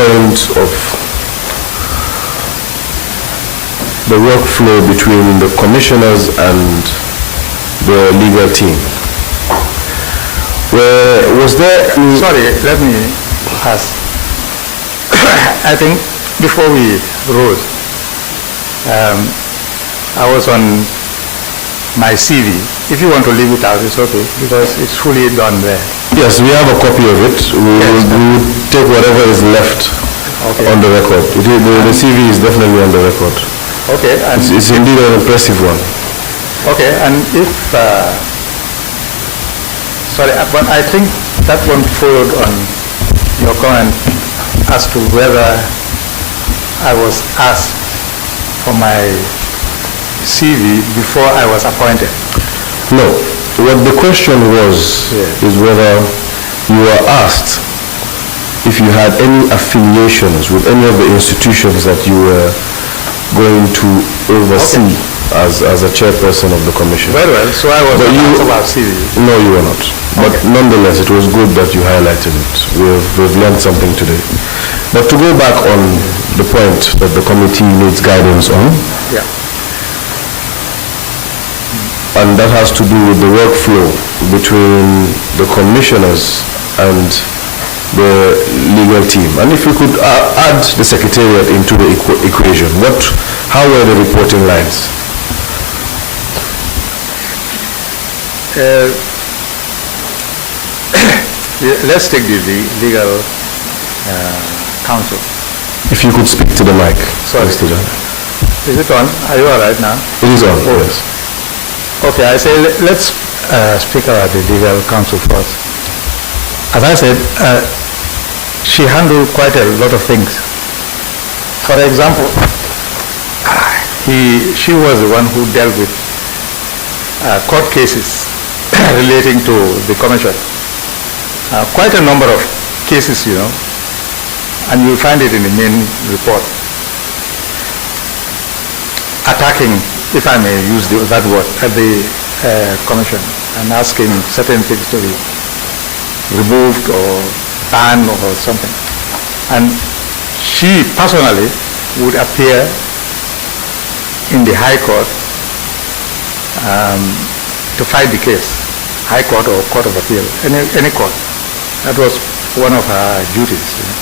point of the workflow between the commissioners and the legal team. Was there... Sorry, let me ask. I think before we rose, I was on my CV. If you want to leave it out, it's okay, because it's fully done there. Yes, we have a copy of it. We will take whatever is left on the record. The CV is definitely on the record. Okay. And it's indeed an impressive one. Okay, and if... sorry, but I think that one followed on your comment as to whether I was asked for my CV before I was appointed. No. What the question was is whether you were asked if you had any affiliations with any of the institutions that you were going to oversee as a chairperson of the commission. Very well. So I was asked about CV. No, you were not. But nonetheless, it was good that you highlighted it. We've learned something today. But to go back on the point that the committee needs guidance on, and that has to do with the workflow between the commissioners and the legal team. And if we could add the secretariat into the equation, how were the reporting lines? Let's take the legal counsel. If you could speak to the mic. Sorry. Mr. Jammeh. Is it on? Are you all right now? It is on, yes. Okay, I say let's speak about the legal counsel first. As I said, she handled quite a lot of things. For example, she was the one who dealt with court cases relating to the commission. Quite a number of cases, you know, and you'll find it in the main report. Attacking, if I may use that word, at the commission and asking certain things to be removed or banned or something. And she personally would appear in the High Court to fight the case, High Court or Court of Appeal, any court. That was one of her duties. You know.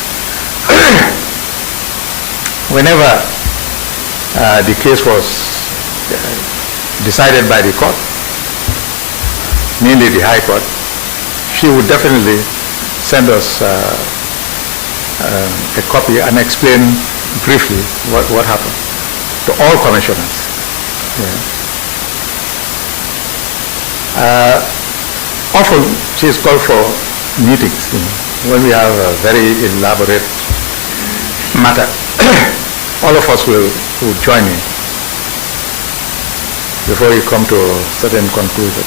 Whenever the case was decided by the court, mainly the High Court, she would definitely send us a copy and explain briefly what happened to all commissioners. Often she is called for meetings, you know, when we have a very elaborate matter. All of us will join in before you come to a certain conclusion.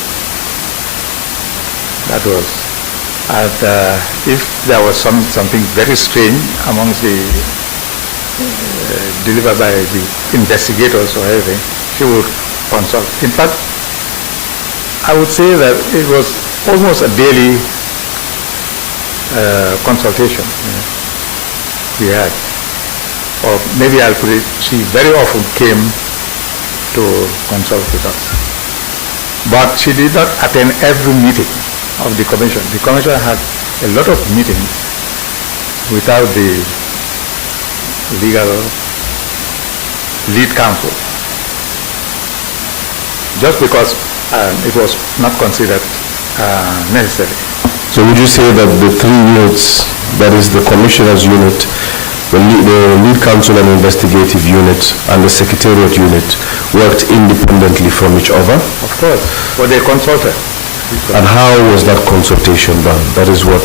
That was, and if there was something very strange amongst the delivered by the investigators or anything, she would consult. In fact, I would say that it was almost a daily consultation, you know, we had. Or maybe I'll put it, she very often came to consult with us. But she did not attend every meeting of the commission. The commission had a lot of meetings without the legal lead counsel, just because it was not considered necessary. So would you say that the three units, that is the commissioner's unit, the lead counsel and investigative unit, and the secretariat unit, worked independently from each other? Of course, but they consulted. And how was that consultation done? That is what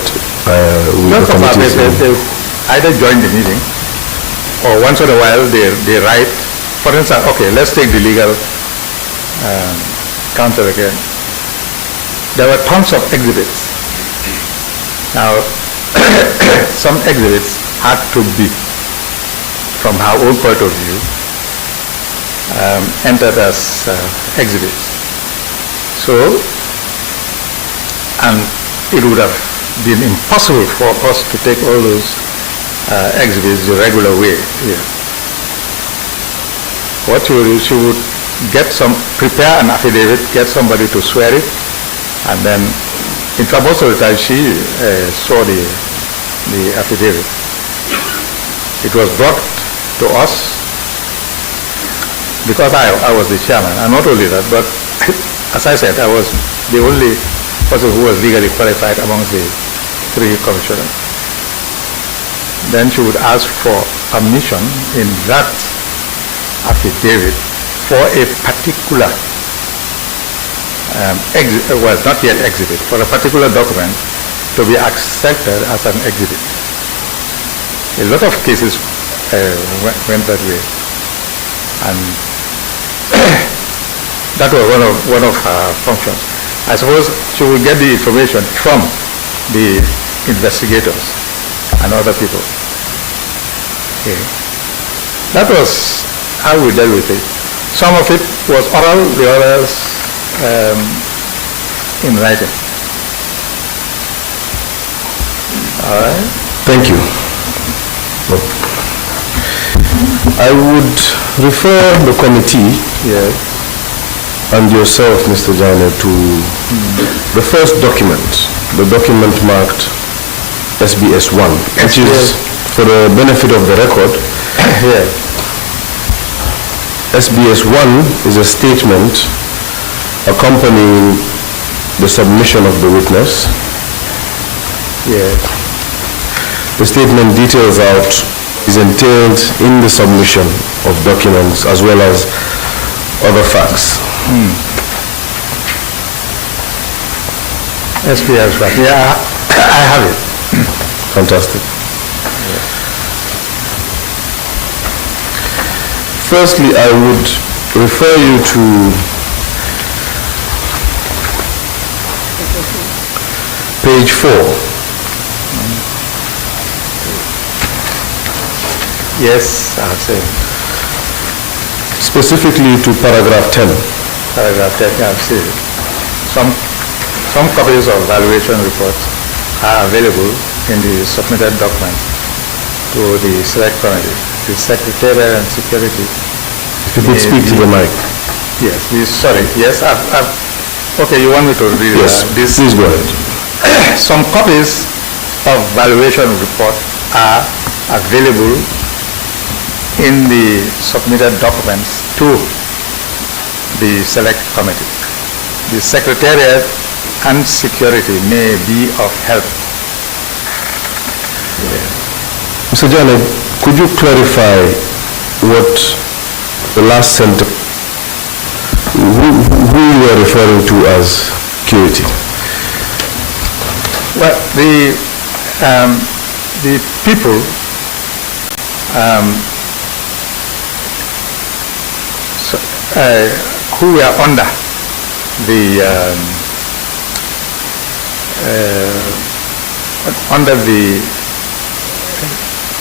the committee is saying. They either join the meeting, or once in a while they write. For instance, okay, let's take the legal counsel again. There were tons of exhibits. Now, some exhibits had to be, from her own point of view, entered as exhibits. So, and it would have been impossible for us to take all those exhibits the regular way here. What she would prepare an affidavit, get somebody to swear it, and then, in fact, most of the time she saw the affidavit. It was brought to us because I was the chairman, and not only that, but as I said, I was the only person who was legally qualified amongst the three commissioners. Then she would ask for permission in that affidavit for a particular, well, not yet exhibit, for a particular document to be accepted as an exhibit. A lot of cases went that way, and that was one of her functions. I suppose she would get the information from the investigators and other people. Okay. That was how we dealt with it. Some of it was oral, the others in writing. All right. Thank you. I would refer the committee and yourself, Mr. Jammeh, to the first document, the document marked SBS1, which is, for the benefit of the record, SBS1 is a statement accompanying the submission of the witness. The statement details out is entailed in the submission of documents as well as other facts. SBS1, yeah, I have it. Fantastic. Firstly, I would refer you to page 4. Yes, I've seen. Specifically to paragraph 10. Paragraph 10, I've seen it. Some copies of valuation reports are available in the submitted document to the select committee. The Secretariat and Security. If you could speak to the mic. Yes, sorry. Yes, okay, you want me to read yes, this? Please go ahead. Some copies of valuation report are available in the submitted documents to the select committee. The Secretariat and Security may be of help. Mr. Janneh, could you clarify what the last sentence, who you were referring to as security? Well, the people who were under the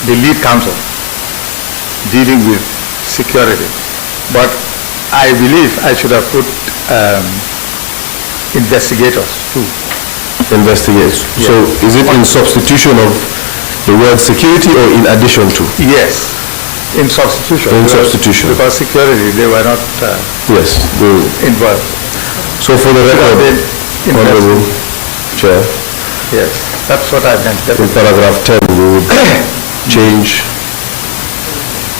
lead counsel dealing with security, but I believe I should have put investigators too. Investigators. Yes. So is it in substitution of the word security or in addition to? Yes, in substitution. In substitution. Because security, they were not yes, involved. So for the record, Honorable Chair, yes, that's what I meant. in paragraph 10 we would change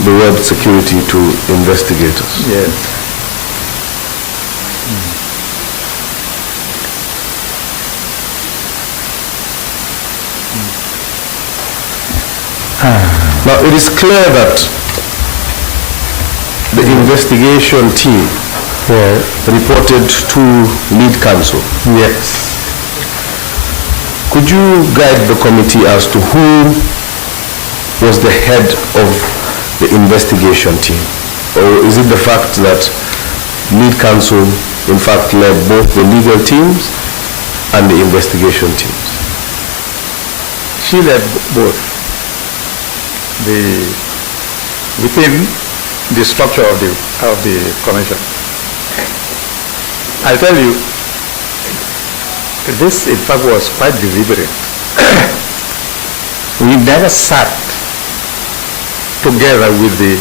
the word security to investigators. Yes. Now it is clear that the investigation team reported to lead counsel. Yes. Could you guide the committee as to who was the head of the investigation team? Or is it the fact that lead counsel in fact led both the legal teams and the investigation teams? She led both. Within the structure of the commission. I'll tell you, this in fact was quite deliberate. We never sat together with the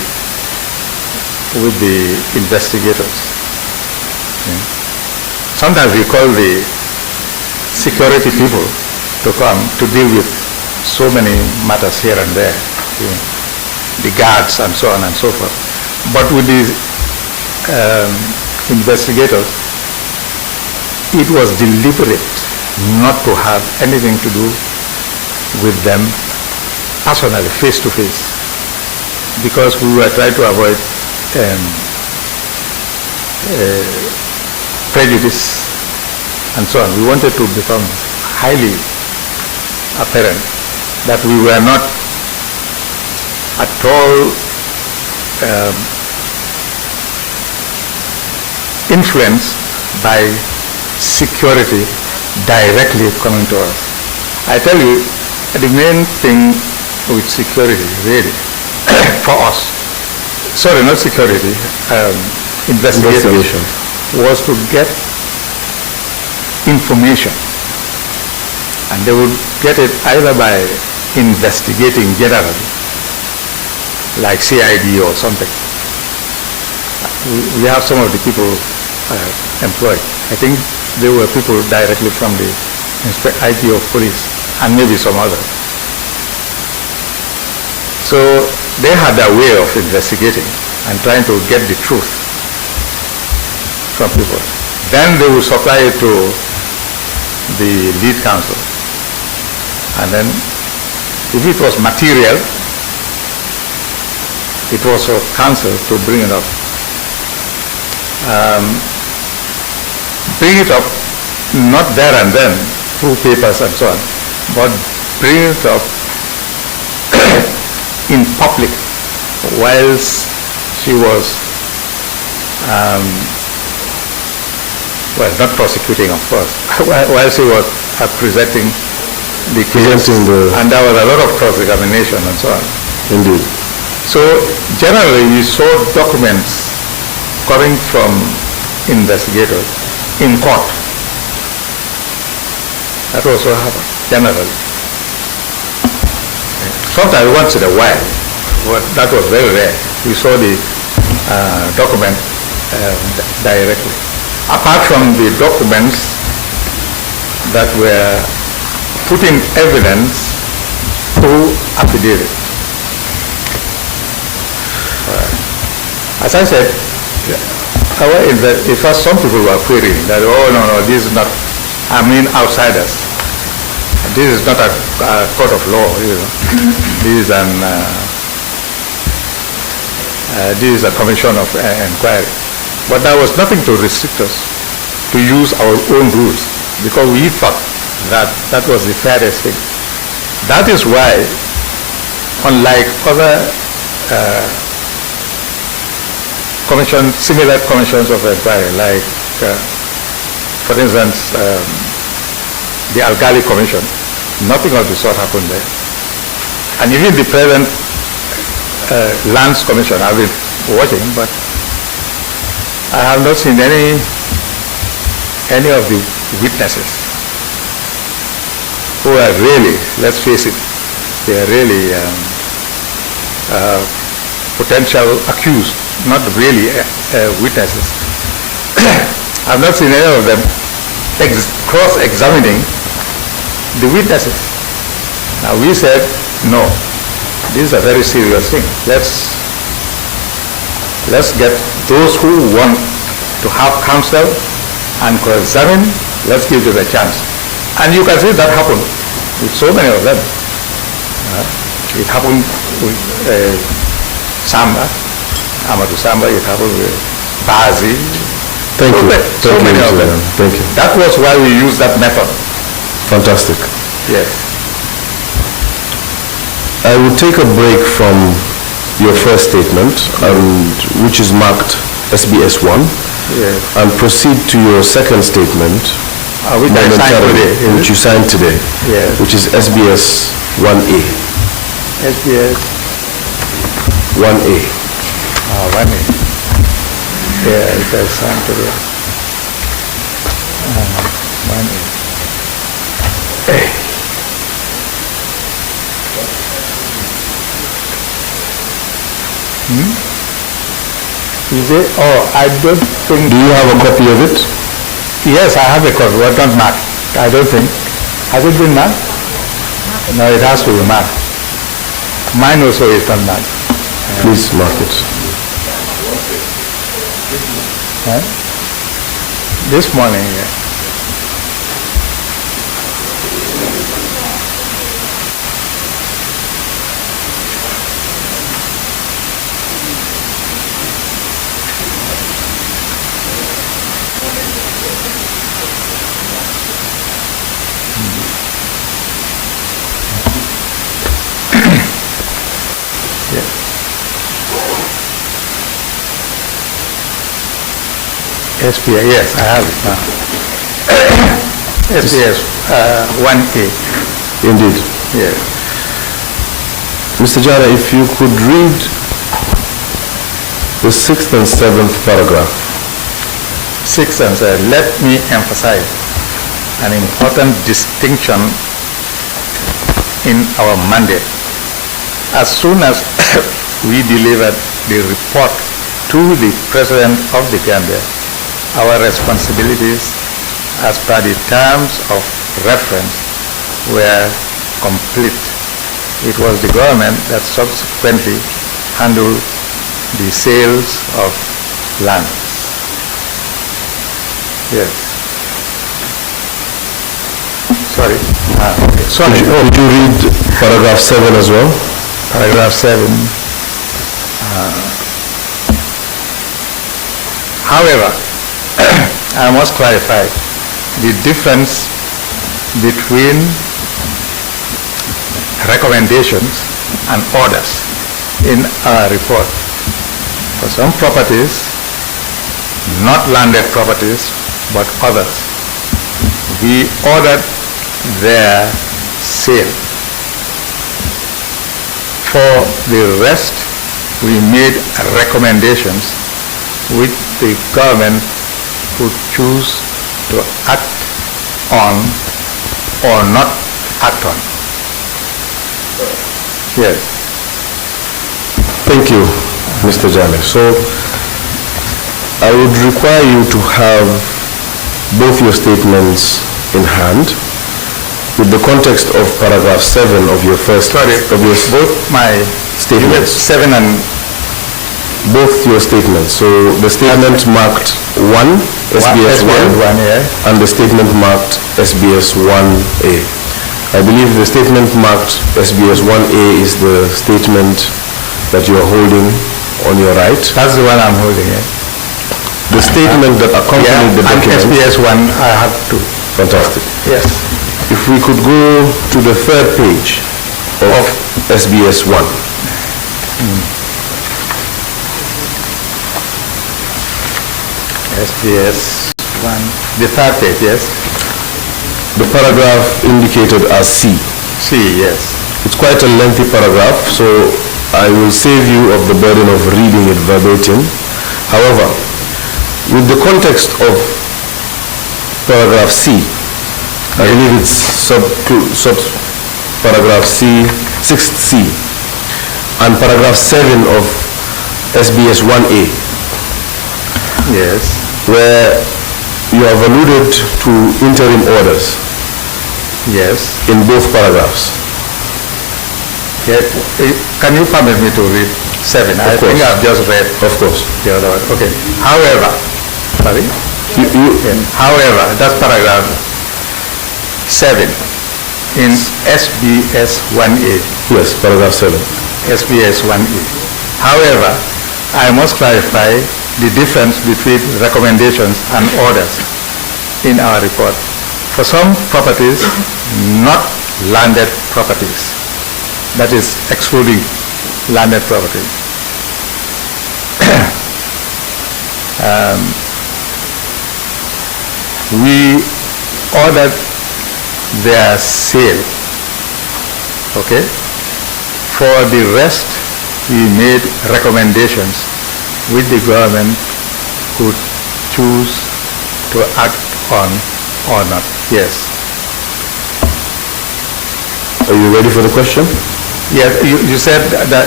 investigators. Okay. Sometimes we call the security people to come to deal with so many matters here and there, okay, the guards and so on and so forth. But with the investigators, it was deliberate not to have anything to do with them personally, face to face, because we were trying to avoid prejudice and so on. We wanted to become highly apparent that we were not at all influenced by security directly coming to us. I tell you, the main thing with security, really, for us, sorry, not security, investigation, was to get information. And they would get it either by investigating generally, like CID or something. We have some of the people employed. I think they were people directly from the IG of police and maybe some others. So they had a way of investigating and trying to get the truth from people. Then they would supply it to the lead counsel. And then if it was material, it was for counsel to bring it up. Bring it up, not there and then, through papers and so on, but bring it up in public whilst she was, well, not prosecuting, of course, while she was presenting the case, and there was a lot of cross-examination and so on. Indeed. So generally we saw documents coming from investigators in court. That also happened, generally. Sometimes once in a while, but that was very rare. We saw the document directly. Apart from the documents that were put in evidence through affidavit. As I said, at first some people were querying that, oh no, this is not, I mean outsiders. This is not a court of law, you know. This is a commission of inquiry. But there was nothing to restrict us to use our own rules, because we thought that that was the fairest thing. That is why, unlike other similar commissions of inquiry, like, for instance, the Algali Commission, nothing of the sort happened there. And even the present Lands Commission, I've been watching, but I have not seen any of the witnesses who are really, let's face it, they are really potential accused, not really witnesses. I've not seen any of them cross-examining the witnesses. Now we said, no, this is a very serious thing. Let's get those who want to have counsel and cross-examine, let's give them a chance. And you can see that happened with so many of them. It happened with Samba, Amadou Samba, it happened with Bazi. Thank you. So many of them. Thank you. That was why we used that method. Fantastic. Yes. I will take a break from your first statement, which is marked SBS 1, yes, and proceed to your second statement, which I signed today, which you signed today, yes, which is SBS 1A. SBS 1A. 1A. Yeah, it is signed today. 1A. You say, oh, I don't think... Do you have a copy of it? Yes, I have a copy, but not marked. I don't think. Has it been marked? No, it has to be marked. Mine also is not marked. Please mark it. This morning, yeah. SPS, yes, I have it now. SPS 1A. Indeed. Yes. Mr. Janneh, if you could read the 6th and 7th paragraph. 6th and 7th, let me emphasize an important distinction in our mandate. As soon as we delivered the report to the President of the Gambia, our responsibilities as per the terms of reference were complete. It was the government that subsequently handled the sales of land. Yes. Sorry. Okay. Sorry. Could you read paragraph 7 as well? Paragraph 7. However, I must clarify the difference between recommendations and orders in our report. For some properties, not landed properties, but others, we ordered their sale. For the rest, we made recommendations which the government could choose to act on or not act on. Yes. Thank you, Mr. Jammeh. So I would require you to have both your statements in hand with the context of paragraph 7 of your first... Sorry, both my statements. 7 and... Both your statements. So the statement marked 1, SBS 1, yeah. and the statement marked SBS 1A. I believe the statement marked SBS 1A is the statement that you are holding on your right. That's the one I'm holding, yeah. The statement that accompanied the document. And SBS 1, I have two. Fantastic. Yes. If we could go to the third page of SBS 1. SBS 1, the third page, yes. The paragraph indicated as C. C, yes. It's quite a lengthy paragraph, so I will save you of the burden of reading it verbatim. However, with the context of paragraph C, I believe it's sub paragraph C, 6th C, and paragraph 7 of SBS 1A. Yes. Where you have alluded to interim orders. Yes. In both paragraphs. Yes. Can you permit me to read 7? I think I've just read. Of course. The other one. Okay. However, sorry? However, that's paragraph 7 in SBS 1A. Yes, paragraph 7. SBS 1A. However, I must clarify the difference between recommendations and orders in our report. For some properties, not landed properties, that is excluding landed properties, we ordered their sale, okay? For the rest, we made recommendations which the government could choose to act on or not. Yes. Are you ready for the question? Yes, you said that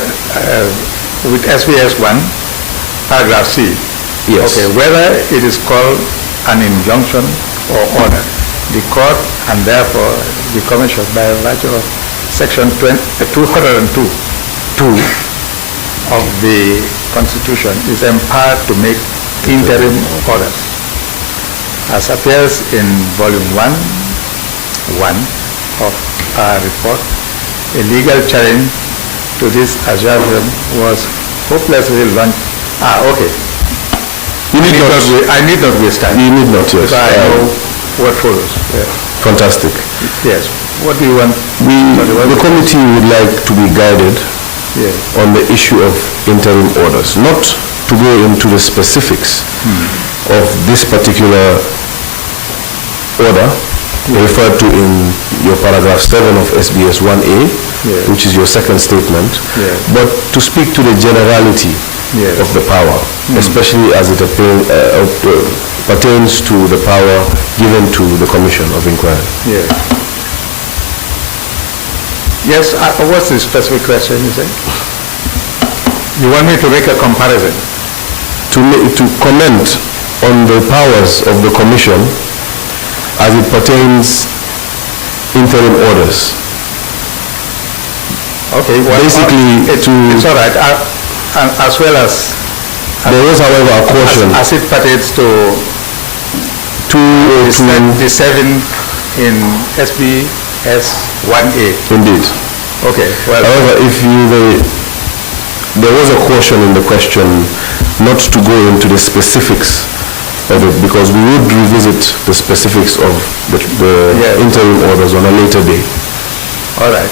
with SBS 1, paragraph C. Yes. Okay, whether it is called an injunction or order, the court and therefore the commission by virtue of section 202 of the Constitution is empowered to make interim orders. As appears in volume 1 of our report, a legal challenge to this assertion was hopelessly launched. Okay. I need not waste time. You need not, yes. Because I know what follows. Yeah. Fantastic. Yes. What do you want? The committee would like to be guided on the issue of interim orders, not to go into the specifics of this particular order referred to in your paragraph 7 of SBS 1A, which is your second statement, but to speak to the generality of the power, especially as it pertains to the power given to the Commission of Inquiry. Yes, what's the specific question you say? You want me to make a comparison? To comment on the powers of the Commission as it pertains interim orders. Okay, well, basically it's all right. As well as there was, however, a caution as it pertains to the 7 in SBS 1A. Indeed. Okay. Well, however, there was a caution in the question not to go into the specifics of it, because we would revisit the specifics of the interim orders on a later day. All right.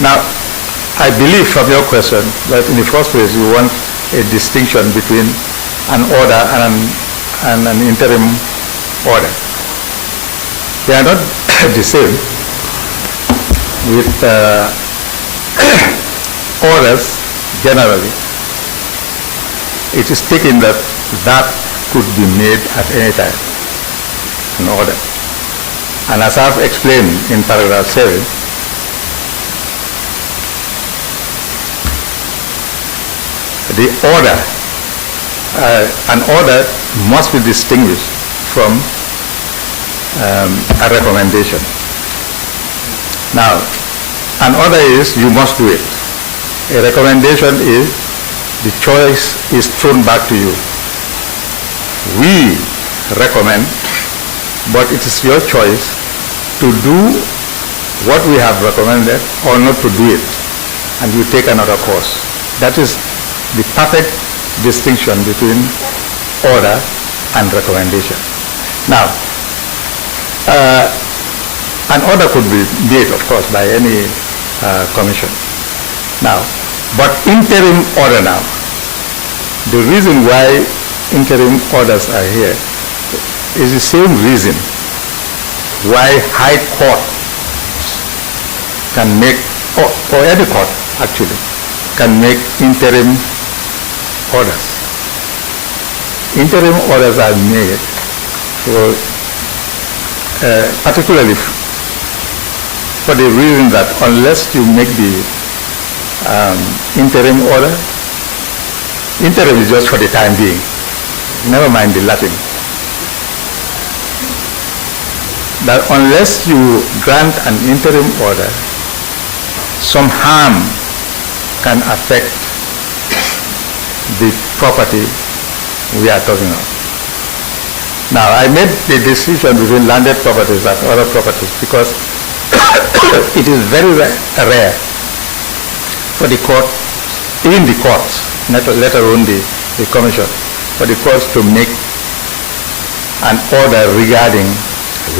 Now, I believe from your question that in the first place you want a distinction between an order and an interim order. They are not the same. With orders, generally, it is taken that could be made at any time, an order. And as I've explained in paragraph 7, the order, an order must be distinguished from a recommendation. Now, an order is you must do it. A recommendation is the choice is thrown back to you. We recommend, but it is your choice to do what we have recommended or not to do it, and you take another course. That is the perfect distinction between order and recommendation. Now, an order could be made, of course, by any commission. Now, but interim order now, the reason why interim orders are here is the same reason why High Court can make, or any court actually, can make interim orders. Interim orders are made for, particularly for the reason that unless you make the interim order, interim is just for the time being, never mind the Latin. That unless you grant an interim order, some harm can affect the property we are talking of. Now, I made the decision between landed properties and other properties because it is very rare for the court, even the courts, let alone the commission, for the courts to make an order regarding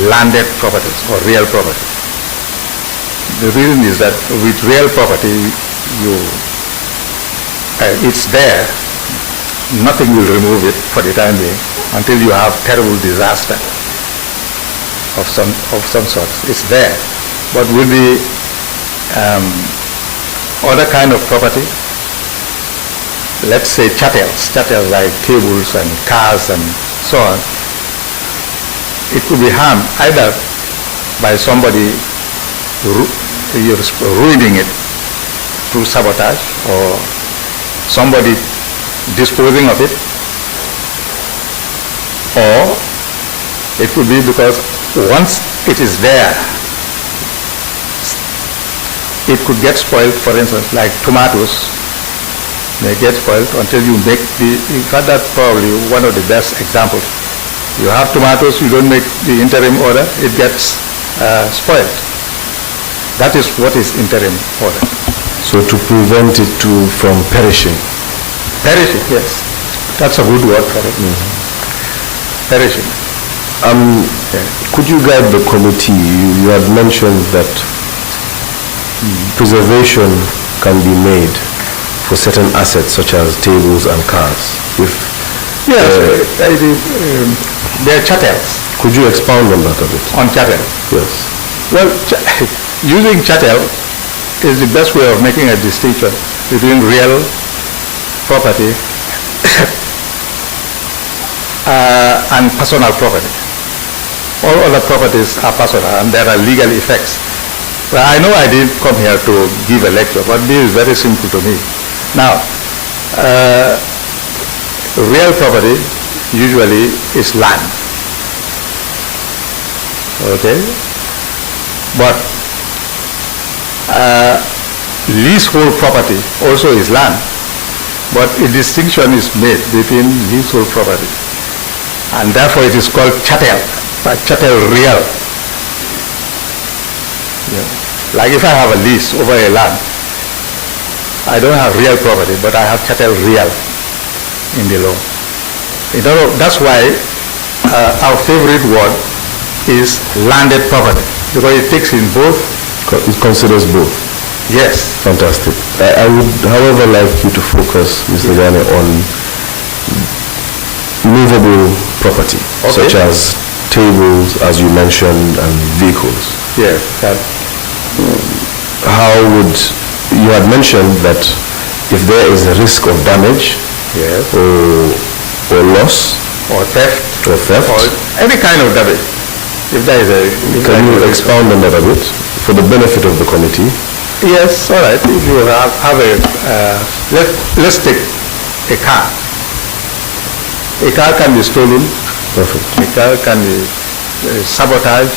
landed properties or real property. The reason is that with real property, it's there, nothing will remove it for the time being until you have terrible disaster of some sort. It's there. But with the other kind of property, let's say chattels like tables and cars and so on, it could be harmed either by somebody ruining it through sabotage or somebody disposing of it, or it could be because once it is there, it could get spoiled. For instance, like tomatoes, they get spoiled until you make in fact that's probably one of the best examples. You have tomatoes, you don't make the interim order, it gets spoiled. That is what is interim order. So to prevent it from perishing. Perishing, yes. That's a good word for it. Perishing. Could you guide the committee? You had mentioned that preservation can be made for certain assets such as tables and cars. Yes, they're chattels. Could you expound on that a bit? On chattel? Yes. Well, using chattel is the best way of making a distinction between real property and personal property. All other properties are personal and there are legal effects. Well, I know I didn't come here to give a lecture, but this is very simple to me. Now, real property usually is land. Okay? But leasehold property also is land. But a distinction is made between leasehold property. And therefore it is called chattel, chattel real. Yeah. Like if I have a lease over a land, I don't have real property, but I have chattel real in the law. That's why our favorite word is landed property, because it takes in both. It considers both. Yes. Fantastic. I would, however, like you to focus, Mr. Jammeh, on movable property, such as tables, as you mentioned, and vehicles. Yes. How would, you had mentioned that if there is a risk of damage, yes, or loss, or theft, or any kind of damage, if there is a... Can you expound on that a bit for the benefit of the committee? Yes, all right. If you have a, let's take a car. A car can be stolen. Perfect. A car can be sabotaged.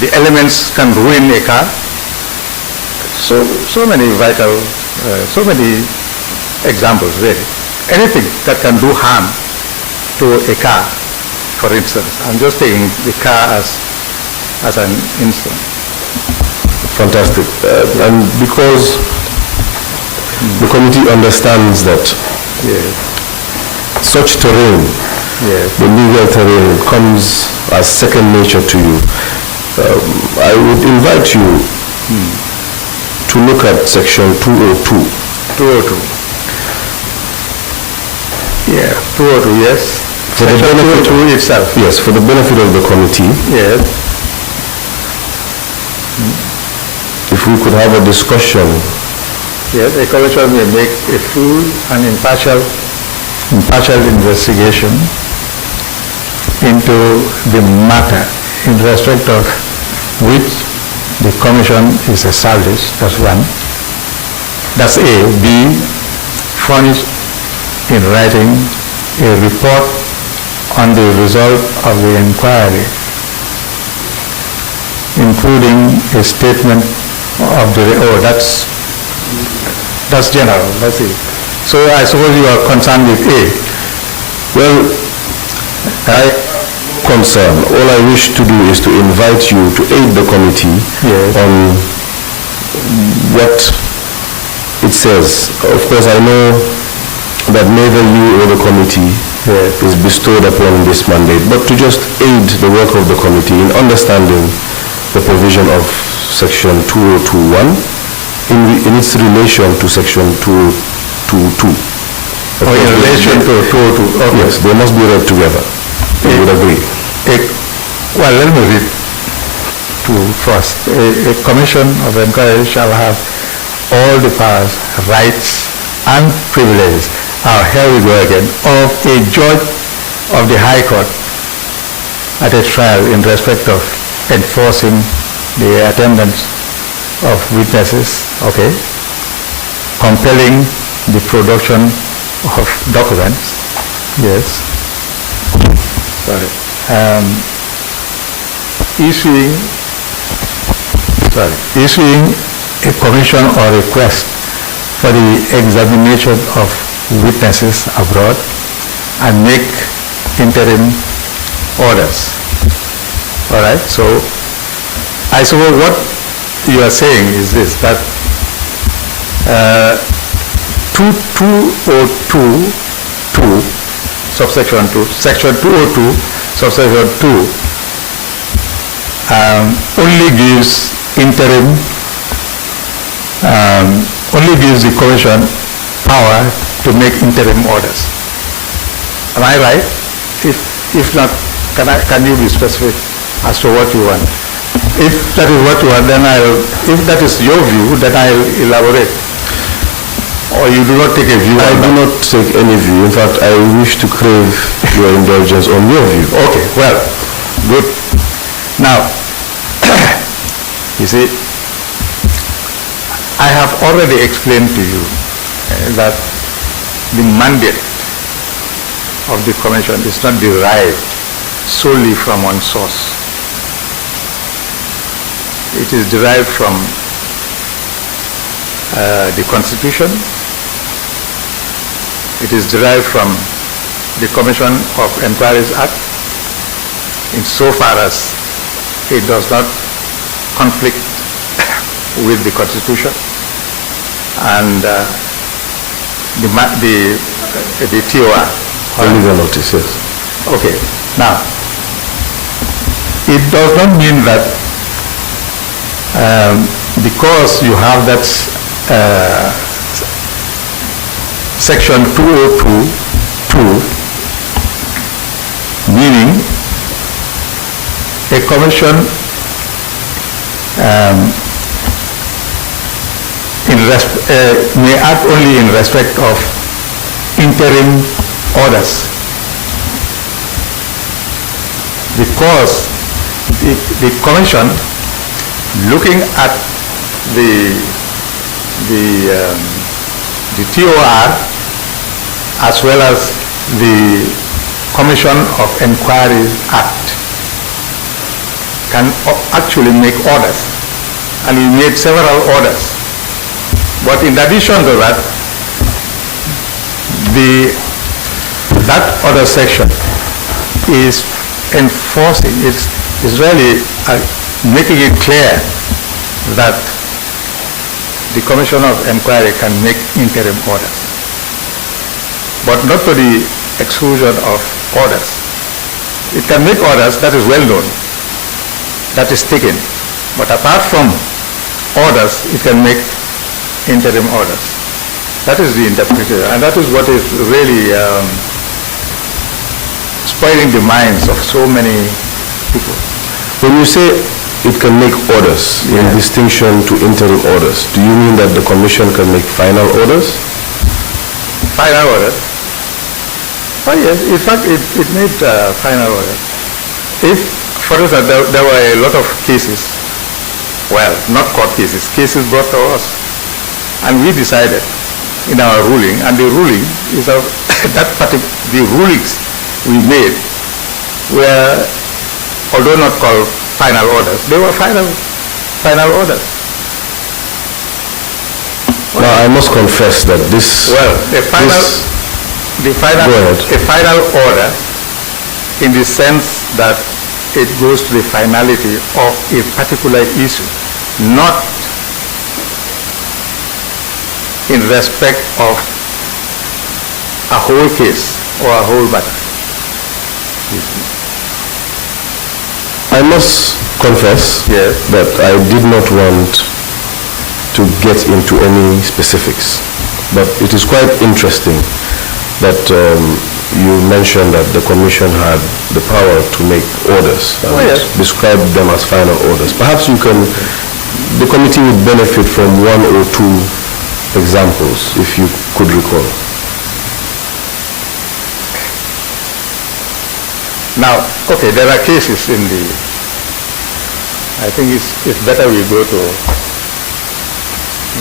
The elements can ruin a car. So many vital, so many examples really. Anything that can do harm to a car, for instance. I'm just taking the car as an instance. Fantastic. And because the committee understands that such terrain, the legal terrain, comes as second nature to you, I would invite you to look at section 202. 202. Yeah, 202, yes. For the benefit of itself. Yes, for the benefit of the committee. Yes. If we could have a discussion. Yes, a commission may make a full and impartial investigation into the matter in respect of which the commission is established. That's one. That's A. B. Furnish in writing a report on the result of the inquiry, including a statement of the, that's general, that's it. So I suppose you are concerned with A. Well, I concern. All I wish to do is to invite you to aid the committee on what it says. Of course, I know that neither you or the committee is bestowed upon this mandate, but to just aid the work of the committee in understanding the provision of section 2021 in its relation to section 222. Or in relation to 202. Okay. Yes, they must be read together. You would agree? Well, let me read first. A commission of inquiry shall have all the powers, rights, and privileges. Here we go again. Of a judge of the High Court at a trial in respect of enforcing the attendance of witnesses, compelling the production of documents. Yes. Sorry. Issuing a commission or request for the examination of witnesses abroad and make interim orders. All right, so I suppose what you are saying is this, that 202, subsection 2, section 202, subsection 2, only gives interim, only gives the commission power to make interim orders. Am I right? If not, can you be specific as to what you want? If that is what you want, then if that is your view, then I'll elaborate. Or you do not take a view? I do not take any view. In fact, I wish to crave your indulgence on your view. Okay, well, good. Now, you see, I have already explained to you that the mandate of the commission is not derived solely from one source. It is derived from the Constitution. It is derived from the Commission of Inquiries Act, insofar as it does not conflict with the Constitution and the TOR. The legal notice, yes. Okay. Now, it does not mean that because you have that section 202, meaning a commission may act only in respect of interim orders, because the commission, looking at the TOR as well as the Commission of Inquiry Act, can actually make orders, and we made several orders. But in addition to that, that other section is enforcing, it's really making it clear that the Commission of Inquiry can make interim orders, but not to the exclusion of orders. It can make orders, that is well known, that is taken, but apart from orders, it can make interim orders. That is the interpretation, and that is what is really spoiling the minds of so many people. When you say it can make orders, in distinction to interim orders, do you mean that the Commission can make final orders? Final orders? Oh yes, in fact it made final orders. If, for instance, there were a lot of cases, well, not court cases, cases brought to us, and we decided in our ruling, and the ruling is of the rulings we made were, although not called final orders, they were final orders. Now I must confess that this... Well, a final order in the sense that it goes to the finality of a particular issue, not in respect of a whole case or a whole matter. I must confess that I did not want to get into any specifics, but it is quite interesting that you mentioned that the Commission had the power to make orders and describe them as final orders. Perhaps the committee would benefit from one or two examples, if you could recall. Now, okay, there are cases in the, I think it's better we go to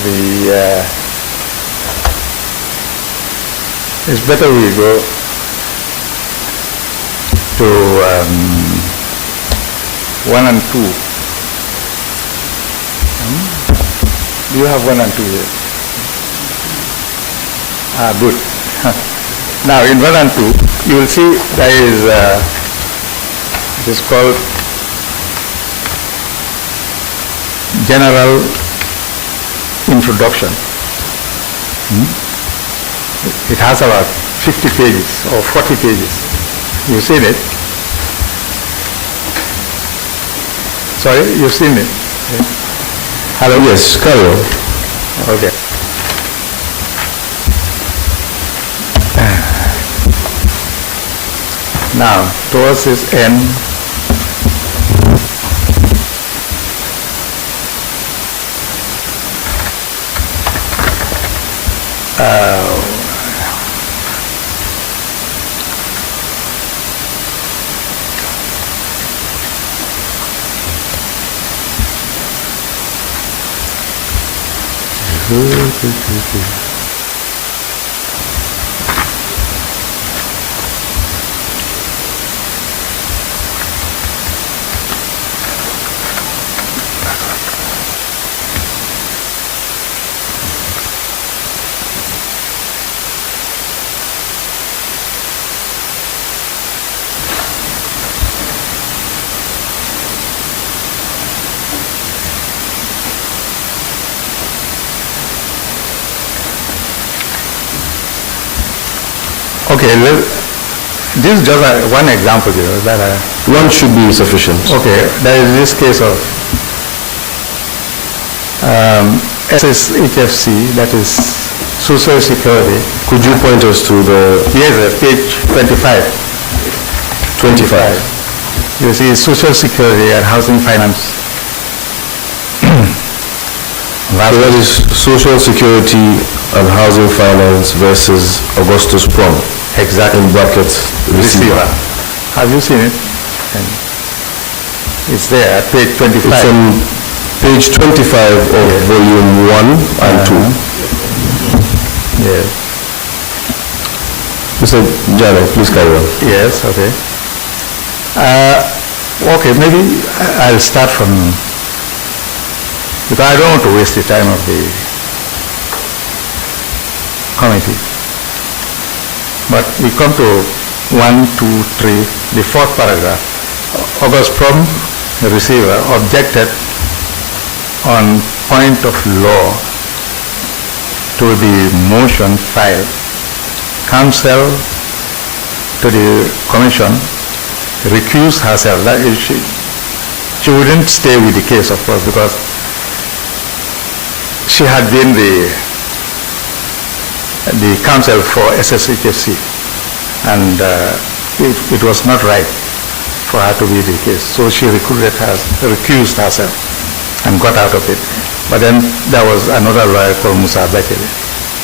the It's better we go to 1 and 2. Do you have 1 and 2 here? Good. Now in 1 and 2, you will see there is, it is called general introduction. It has about 50 pages or 40 pages. You've seen it? Sorry, you've seen it? Hello? Yes, carry on. Okay. Now, towards this end, okay, this is just one example here. One should be sufficient. Okay, there is this case of SSHFC, that is Social Security. Could you point us to the... Yes, page 25. 25. You see Social Security and Housing Finance. So that is Social Security and Housing Finance versus Augustus Prom. Exactly. In brackets, receiver. Have you seen it? And it's there at page 25. It's on page 25 of volume 1 and 2. Yes. Mr. Jammeh, please carry on. Yes, okay. Okay, maybe I'll start from, because I don't want to waste the time of the committee. But we come to 1, 2, 3, the fourth paragraph. August Prom, the receiver, objected on point of law to the motion filed. Counsel to the commission recused herself. That is, she wouldn't stay with the case, of course, because she had been the counsel for SSHFC, and it was not right for her to be the case. So she recused herself and got out of it. But then there was another lawyer called Musa Batili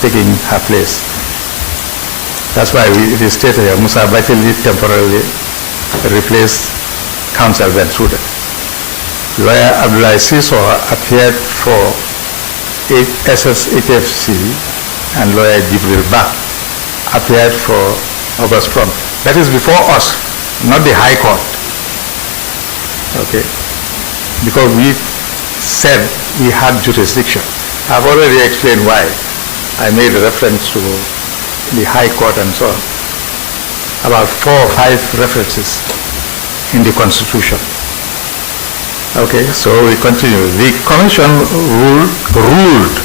taking her place. That's why it is stated here, Musa Batili temporarily replaced counsel Bensouda. Lawyer Abdullah Siso appeared for SSHFC, and lawyer Jibril Ba appeared for August Prom. That is before us, not the High Court. Okay? Because we said we had jurisdiction. I've already explained why. I made a reference to the High Court and so on. About 4 or 5 references in the Constitution. Okay, so we continue. The Commission ruled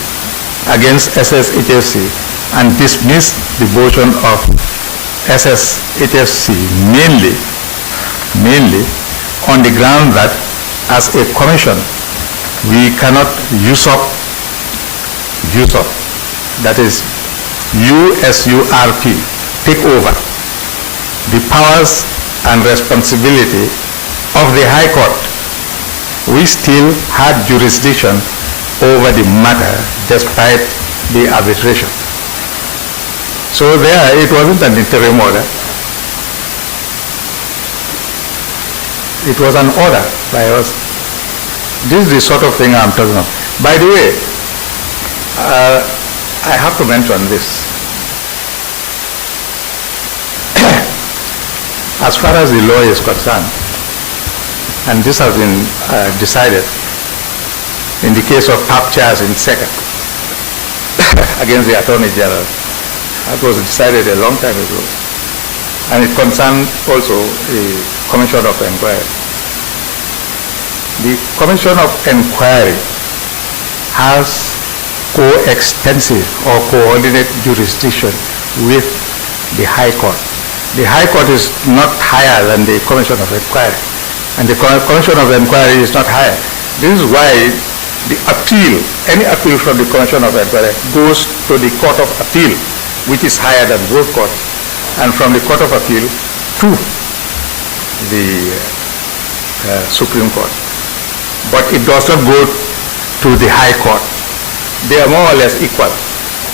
against SSHFC and dismissed the motion of SSHFC mainly on the ground that as a commission we cannot usurp, that is USURP, take over the powers and responsibility of the High Court. We still had jurisdiction over the matter despite the arbitration. So there, it wasn't an interim order. It was an order by us. This is the sort of thing I'm talking about. By the way, I have to mention this. as far as the law is concerned, and this has been decided in the case of Papchas in second against the Attorney General. That was decided a long time ago. And it concerned also the Commission of Inquiry. The Commission of Inquiry has co-extensive or coordinate jurisdiction with the High Court. The High Court is not higher than the Commission of Inquiry, and the Commission of Inquiry is not higher. This is why the appeal, any appeal from the Commission of Inquiry goes to the Court of Appeal, which is higher than both courts, and from the Court of Appeal to the Supreme Court. But it does not go to the High Court. They are more or less equal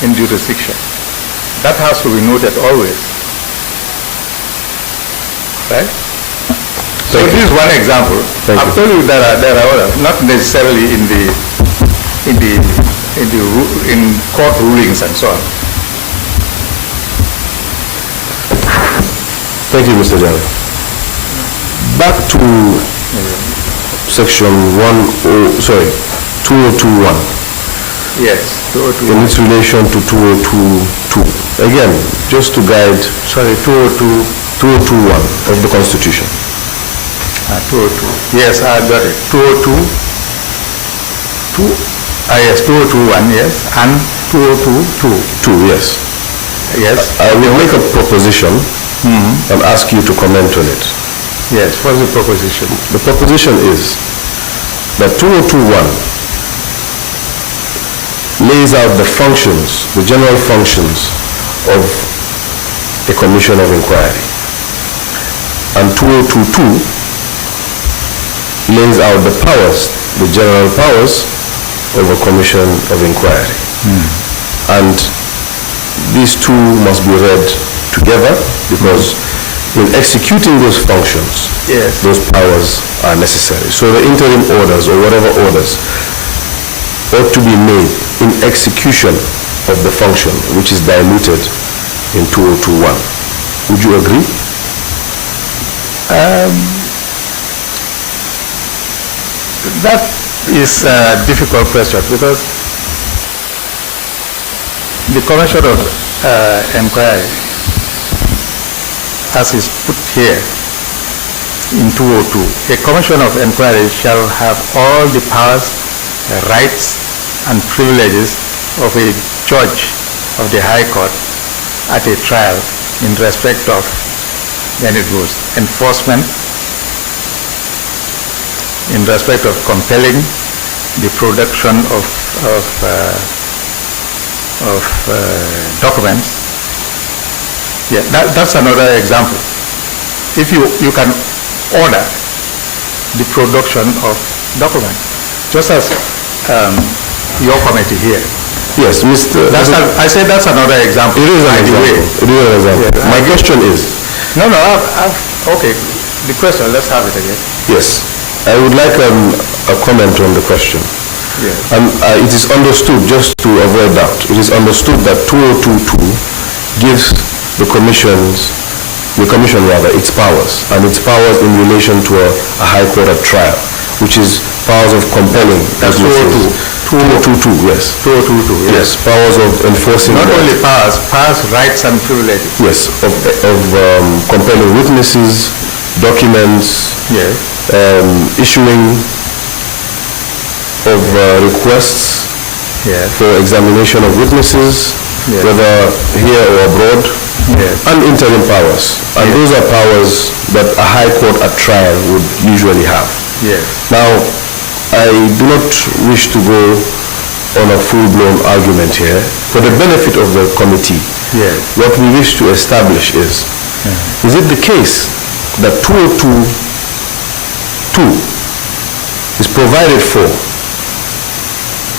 in jurisdiction. That has to be noted always. Right? So this is one example. I've told you there are others, not necessarily in court rulings and so on. Thank you, Mr. Jammeh. Back to section 2021. Yes, 2021. In its relation to 2022. Again, just to guide. Sorry, 2021 of the Constitution. 202. Yes, I got it. 202. Yes, 2021, yes, and 2022. 2, yes. Yes. I will make a proposition and ask you to comment on it. Yes, what's the proposition? The proposition is that 2021 lays out the functions, the general functions of a commission of inquiry. And 2022 lays out the powers, the general powers of a commission of inquiry. And these two must be read together because in executing those functions, those powers are necessary. So the interim orders or whatever orders ought to be made in execution of the function which is diluted in 2021. Would you agree? That is a difficult question because the Commission of Inquiry, as is put here in 202, a Commission of Inquiry shall have all the powers, rights, and privileges of a judge of the High Court at a trial in respect of, then it goes, enforcement, in respect of compelling the production of documents. Yeah, that's another example. If you can order the production of documents, just as your committee here. Yes, Mr. I said that's another example. It is an example. It is an example. Yeah, my question is. No, okay. The question, let's have it again. Yes. I would like a comment on the question. Yes. And it is understood, just to avoid doubt, it is understood that 2022 gives the commission its powers, and its powers in relation to a high court of trial, which is powers of compelling. That's 2022, yes. 2022, yes. Powers of enforcing. Not only powers, rights and privileges. Yes, of compelling witnesses, documents, yes. Issuing of requests for examination of witnesses, whether here or abroad, and interim powers. And those are powers that a high court at trial would usually have. Now, I do not wish to go on a full-blown argument here. For the benefit of the committee, what we wish to establish is it the case that 2022 is provided for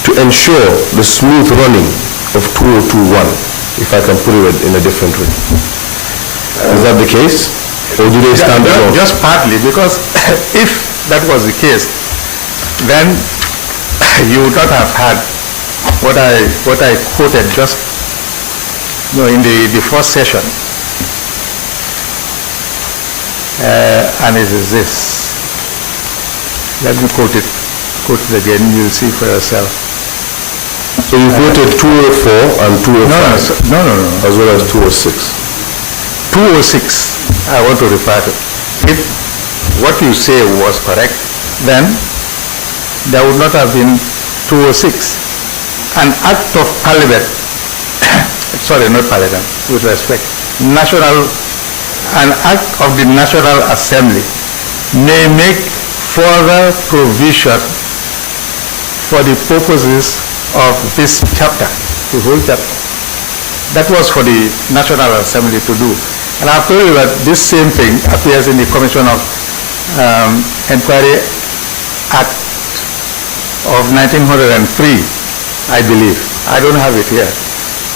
to ensure the smooth running of 2021, if I can put it in a different way? Is that the case? Or do they stand alone? Just partly, because if that was the case, then you would not have had what I quoted just in the first session. and it is this. Let me quote it again, you'll see for yourself. So you quoted 204 and 205? No. As well as 206? 206, I want to refer to. If what you say was correct, then there would not have been 206. An act of parliament, sorry, not parliament, with respect, an act of the National Assembly may make further provision for the purposes of this chapter, the whole chapter. That was for the National Assembly to do. And I've told you that this same thing appears in the Commission of Inquiry Act of 1903, I believe. I don't have it here.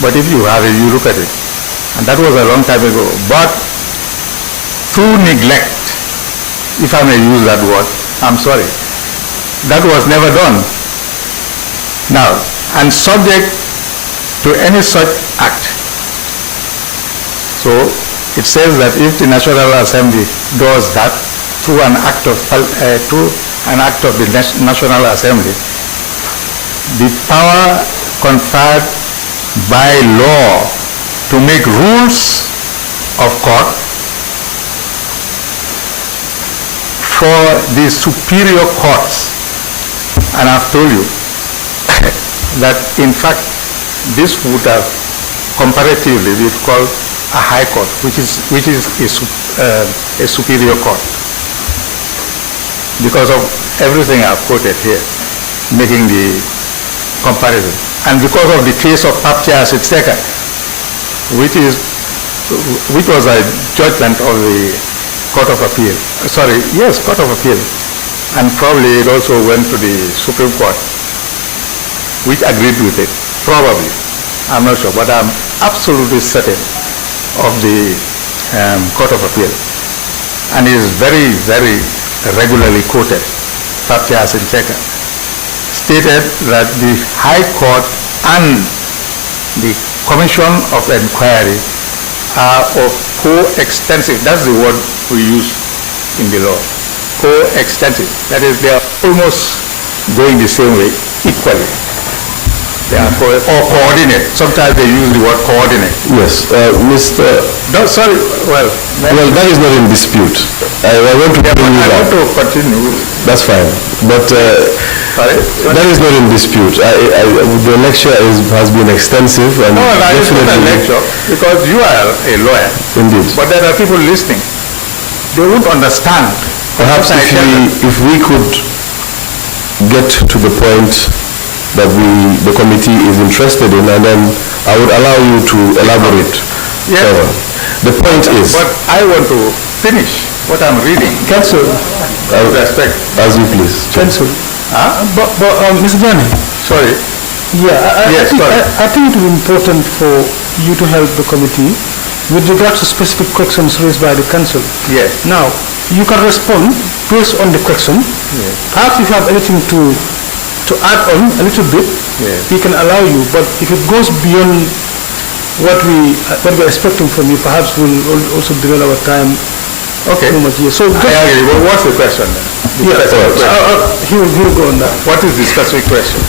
But if you have it, you look at it. And that was a long time ago. But through neglect, if I may use that word, I'm sorry, that was never done. Now, and subject to any such act. So it says that if the National Assembly does that through an act of the National Assembly, the power conferred by law to make rules of court for the superior courts. And I've told you that in fact this would have comparatively been called a high court, which is a superior court, because of everything I've quoted here, making the comparison, and because of the case of Paptias etc., which was a judgment of the Court of Appeal. Court of Appeal, and probably it also went to the Supreme Court, which agreed with it. Probably, I'm not sure, but I'm absolutely certain of the Court of Appeal, and it is very, very regularly quoted. Paptias etc. stated that the High Court and the Commission of Inquiry are of co-extensive, that's the word we use in the law, co-extensive. That is, they are almost going the same way, equally. They are or coordinate. Sometimes they use the word coordinate. Yes, Mr. No, sorry, well, that is not in dispute. I want to bring you I that. want to continue. That's fine, but Sorry? that is not in dispute. The lecture has been extensive and No, I it's not a definitely... lecture, because you are a lawyer. Indeed. But there are people listening. They won't understand. Perhaps if we could get to the point that the committee is interested in, and then I would allow you to elaborate further. The point is... But I want to finish what I'm reading. Council, With respect. As you please. Council. Huh? But Mr. Jammeh, Sorry. yeah, Yes, sorry. I think it would be important for you to help the committee with regard to specific questions raised by the council. Yes. Now, you can respond based on the question. Yes. Perhaps if you have anything to add on a little bit, Yes. we can allow you. But if it goes beyond what we're expecting from you, perhaps we'll also devote our time. Okay. Too much here. So I agree. Well, what's the question then? The specific question. he will go on that. What is the specific question?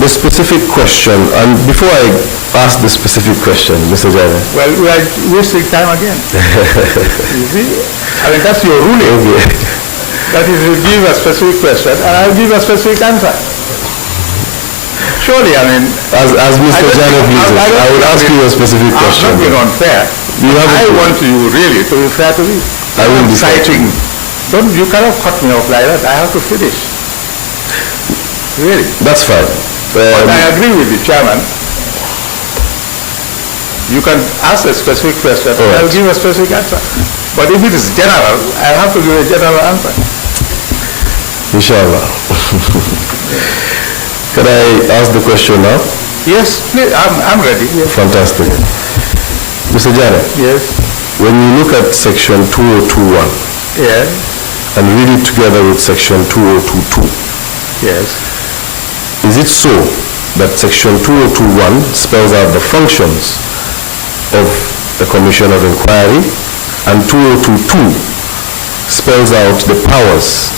The specific question, and before I ask the specific question, Mr. Jammeh. Well, we are wasting time again. You see? I mean, that's your ruling. Okay. That is, you give a specific question, and I'll give a specific answer. Surely, I mean... As Mr. Jammeh pleases, I will ask you a specific question. I've not been unfair. I want you really to be fair to me. I will be fair to you. You cannot cut me off like that. I have to finish. Really. That's fine. But I agree with the chairman. You can ask a specific question, right. I'll give a specific answer. But if it is general, I have to give a general answer. Inshallah. Can I ask the question now? Yes, please, I'm ready. Yes. Fantastic. Mr. Jammeh, Yes. when you look at section 2021 Yes. and read it together with section 2022, Yes. is it so that section 2021 spells out the functions of the Commission of Inquiry, and 2022 spells out the powers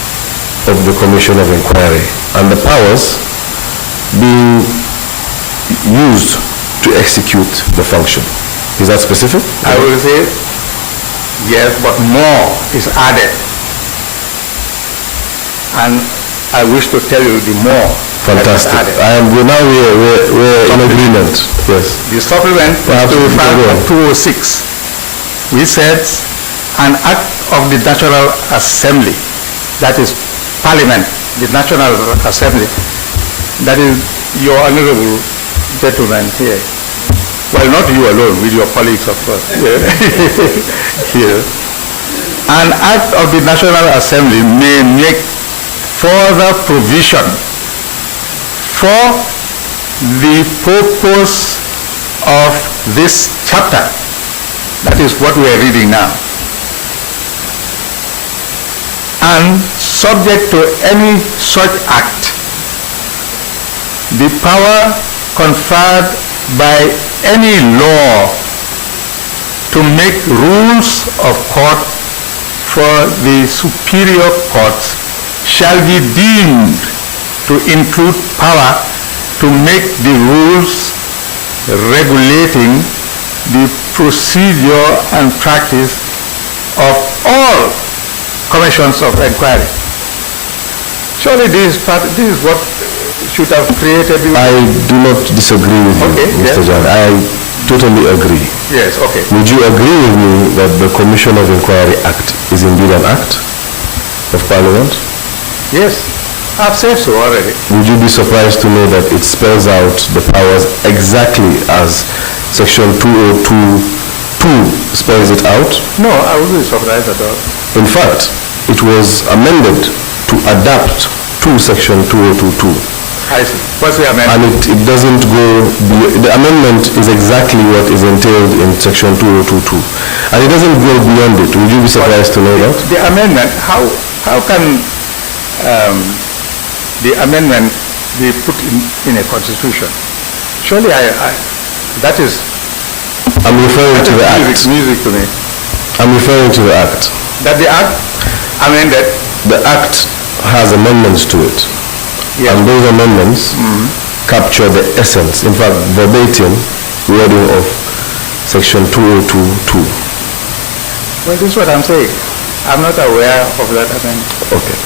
of the Commission of Inquiry, and the powers being used to execute the function. Is that specific? I will say yes, but more is added. And I wish to tell you the more. Fantastic. that is added. We're in agreement. Yes. The supplement Perhaps to we can go on. 206, which says an act of the National Assembly, that is Parliament, the National Assembly, that is your honorable gentleman here. Well, not you alone, with your colleagues, of course. Here. An act of the National Assembly may make further provision for the purpose of this chapter. That is what we are reading now. And subject to any such act, the power conferred by any law to make rules of court for the superior courts shall be deemed to include power to make the rules regulating the procedure and practice of all commissions of inquiry. Surely this is what should have created the... I do not disagree with you, Okay, Mr. yes. Jan. I totally agree. Yes, okay. Would you agree with me that the Commission of Inquiry Act is indeed an act of Parliament? Yes, I've said so already. Would you be surprised to know that it spells out the powers exactly as Section 202(2) spells it out? No, I wouldn't be surprised at all. In fact, it was amended to adapt to Section 2022. I see. What's the And amendment? it doesn't go, the amendment is exactly what is entailed in Section 2022. And it doesn't go beyond it. Would you be surprised to know that? The amendment, how can the amendment be put in a constitution? Surely that is I'm referring to the act. music to me. I'm referring to the act. That the act amended, The act has amendments to it. yes, And those amendments capture the essence, in fact, verbatim wording of Section 2022. well, this is what I'm saying. I'm not aware of that amendment. Okay.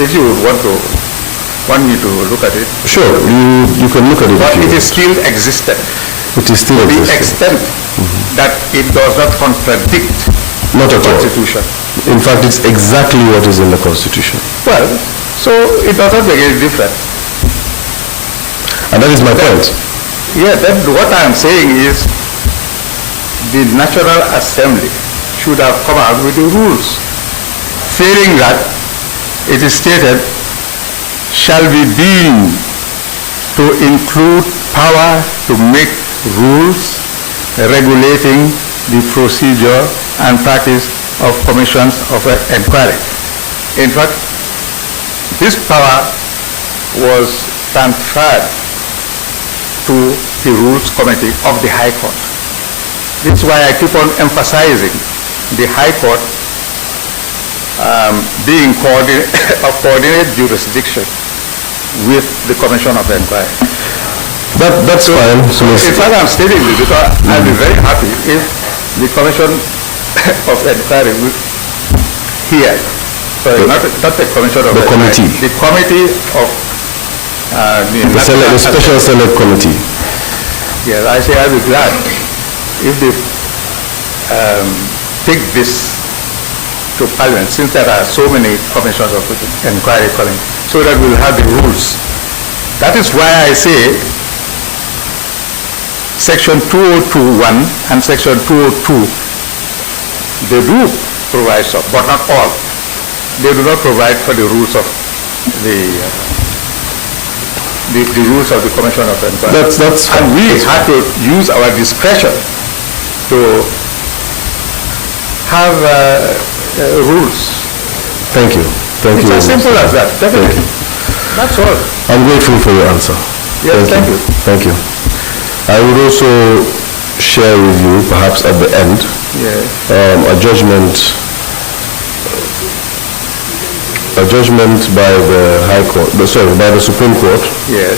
If you would want me to look at it, Sure, you can look at it but if you it want. is still existent. It is still To the existing. extent that it does not contradict Not the at all. Constitution. In fact, it's exactly what is in the Constitution. Well, so it does not make any difference. And that is my point. Yeah, then what I am saying is the National Assembly should have come out with the rules. Failing that, it is stated, shall be deemed to include power to make rules regulating the procedure and practice of commissions of inquiry. In fact, this power was transferred to the Rules Committee of the High Court. This is why I keep on emphasizing the High Court being of coordinate jurisdiction with the Commission of Inquiry. That's fine. So In fact, I'm stating this because I'll be very happy if the Commission of Inquiry will hear, sorry, not the Commission of The Inquiry, committee. the Committee of the Special Select Committee. Yes, I say I'll be glad if they take this to Parliament, since there are so many commissions of inquiry coming, so that we'll have the rules. That is why I say Section 2021 and Section 202, they do provide some, but not all. They do not provide for the rules of the rules of the Commission of Inquiry. That's fine. And we had to use our discretion to have rules. Thank you. Thank It's you. as simple as that, definitely. That's all. I'm grateful for your answer. Yes, thank you. Thank you. I would also share with you, perhaps at the end, Yeah. a judgment a judgment by the High Court, by the Supreme Court, Yes.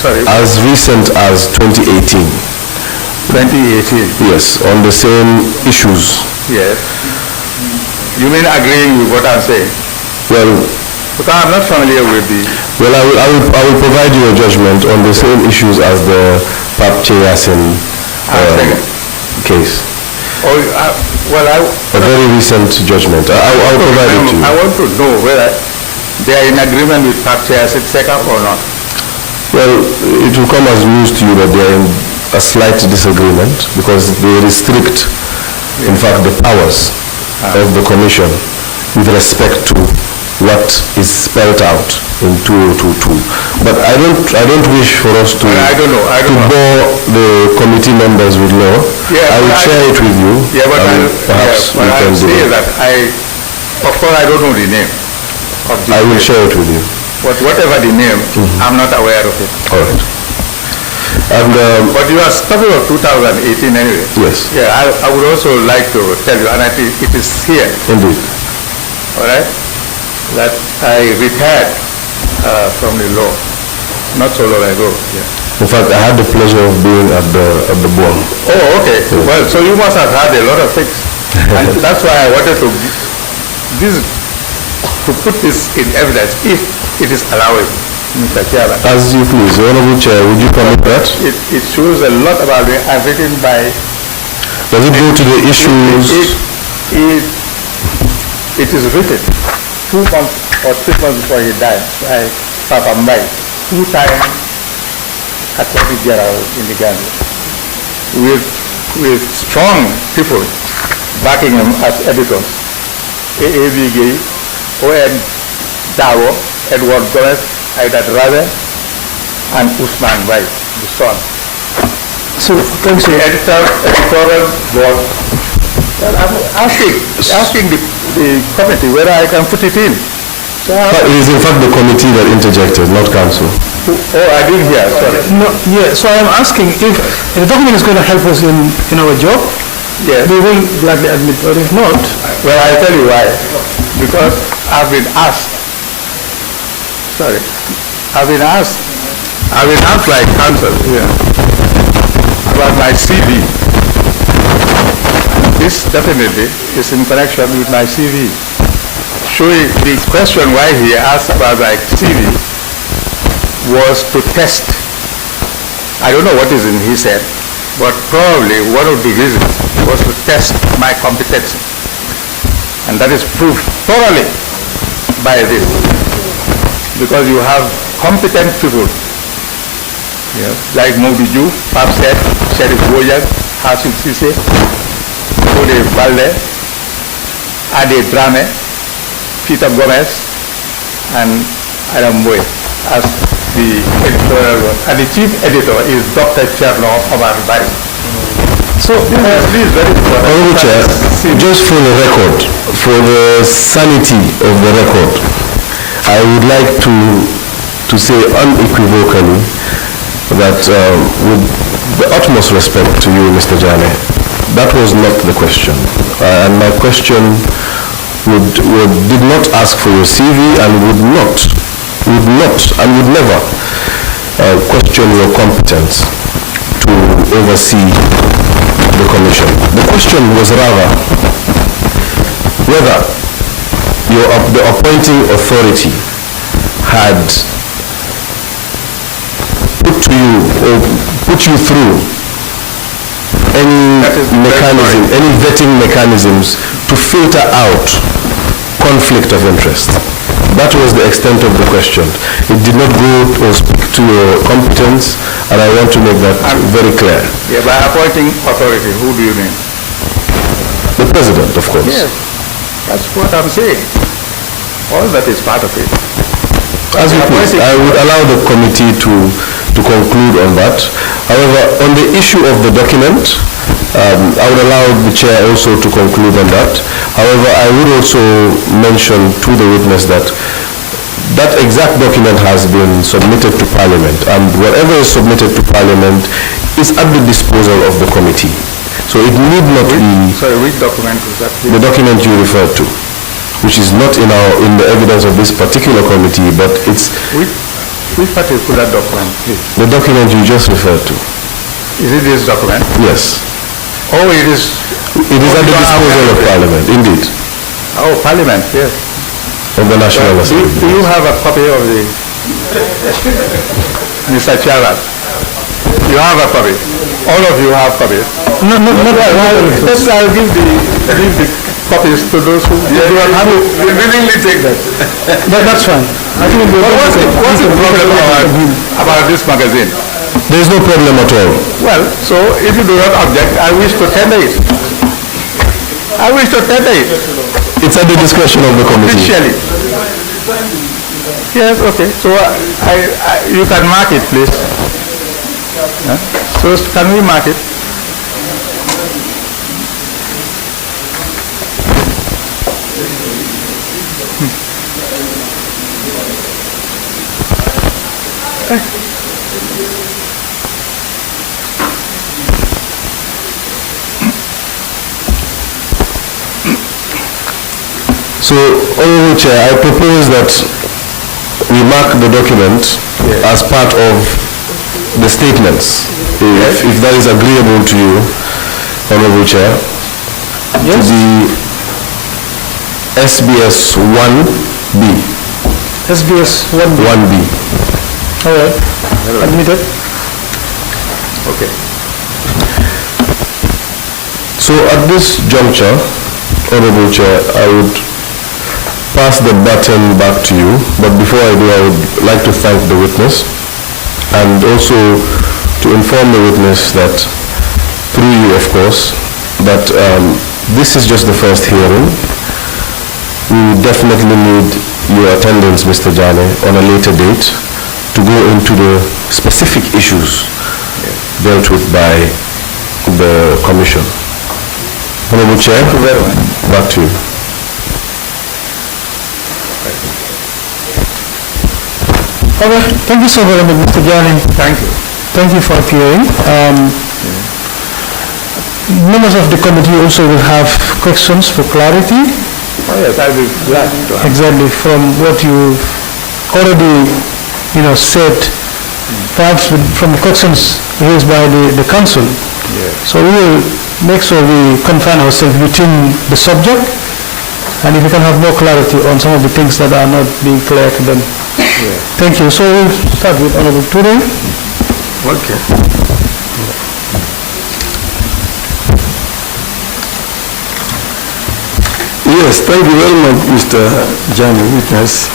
Sorry. as recent as 2018. 2018. Yes, on the same issues. Yes. You mean agreeing with what I'm saying? Well, Because I'm not familiar with the... well, I will provide you a judgment on the same issues as the Pap Cheyasin case. Oh, A very recent judgment. I will provide it to you. I want to know whether they are in agreement with Pap Cheyasin second or not. Well, it will come as news to you that they are in a slight disagreement because they restrict, in fact, the powers of the Commission with respect to what is spelled out in 2022. But I don't wish for us to bore the committee members with law. Yeah, I will share it with you. Yeah, but perhaps I can do say it. that of course I don't know the name of the I will share it with you. But whatever the name, I'm not aware of it. All right. And But you are talking of 2018 anyway. yes, Yeah, I would also like to tell you, and I think it is here, indeed. all right, that I retired from the law not so long ago. Yeah. In fact, I had the pleasure of being at the board. Oh, okay. Well, so you must have had a lot of things, and that's why I wanted to put this in evidence, if it is allowable, Mr. Chairman. As you please, Honorable Chair, would you permit that? It shows a lot about me. I've written by... Does it go to the issues? It is written 2 months or 3 months before he died by Papa Mbai, 2 times Attorney General in the Gambia, with strong people backing him as editors. A.A.B. Gay, O.N. Dawo, Edward Gomez, Aida Drabe, and Usman Bai, the son. So, thanks. The editorial board. Well, I'm asking the committee whether I can put it in. So But it is in fact the committee that interjected, not council. oh, I didn't hear, sorry. No, yeah, so I'm asking if the document is going to help us in our job, Yes. we will gladly admit, or if not, Well, I'll tell you why. Because I've been asked by council about my CV. This definitely is in connection with my CV. Showing the question why he asked about my CV was to test. I don't know what is in his head, but probably one of the reasons was to test my competency. And that is proved thoroughly by this. Because you have competent people, like Mobiju, Pap said, Sheriff Boyan, Hasim Sise, Kode Balde, Ade Drame, Peter Gomez, and Adam Boy as the editorial one. And the chief editor is Dr. Cherno Omar Bari. So this is very important. Honorable Chair, just for the record, for the sanity of the record, I would like to say unequivocally that with the utmost respect to you, Mr. Jammeh, that was not the question. And my question did not ask for your CV and would never question your competence to oversee the commission. The question was rather whether the appointing authority had put you through any mechanism, any vetting mechanisms to filter out conflict of interest. That was the extent of the question. It did not go or speak to your competence, and I want to make that very clear. Yeah, by appointing authority, who do you mean? The President, of course. Yes, that's what I'm saying. All that is part of it. As you please, I would allow the committee to conclude on that. However, on the issue of the document, I would allow the chair also to conclude on that. However, I would also mention to the witness that that exact document has been submitted to Parliament, and whatever is submitted to Parliament is at the disposal of the committee. So it need not be... Sorry, which document is that? The document you referred to. which is not in the evidence of this particular committee, but it's Which particular document, please? the document you just referred to. Is it this document? Yes. Oh, it is. It is at the disposal of Parliament, indeed, Oh, Parliament, yes. of the National Do Assembly. you have a copy of the, Mr. Chairman? You have a copy? All of you have copies? No, Yes, I'll give the copies to those who do not have it. We willingly take that. that's fine. I think What's the problem about this magazine? There is no problem at all. Well, so if you do not object, I wish to tender it. I wish to tender it It's at the discretion of the committee. officially. Yes, okay. So you can mark it, please. Huh? So can we mark it? So, Honorable Chair, I propose that we mark the document as part of the statements, if that is agreeable to you, Honorable Chair, to the SBS 1B. SBS 1B. 1B. All right. Admitted. Okay. So at this juncture, Honorable Chair, I would pass the baton back to you, but before I do, I would like to thank the witness and also to inform the witness that, through you of course, that this is just the first hearing. We definitely need your attendance, Mr. Janneh, on a later date to go into the specific issues dealt with by the Commission. Honorable Chair, Thank you very much. back to you. Okay. Thank you so very much, Mr. Janneh. Thank you. Thank you for appearing. Members of the committee also will have questions for clarity. Oh yes, I'll be glad to have. Exactly from what you've already, said, perhaps from the questions raised by the council. So we will make sure we confine ourselves within the subject, and if we can have more clarity on some of the things that are not being clear to them. Thank you. So we'll start with Honorable Ture. Okay. Yes, thank you very much, Mr. Jammeh, witness.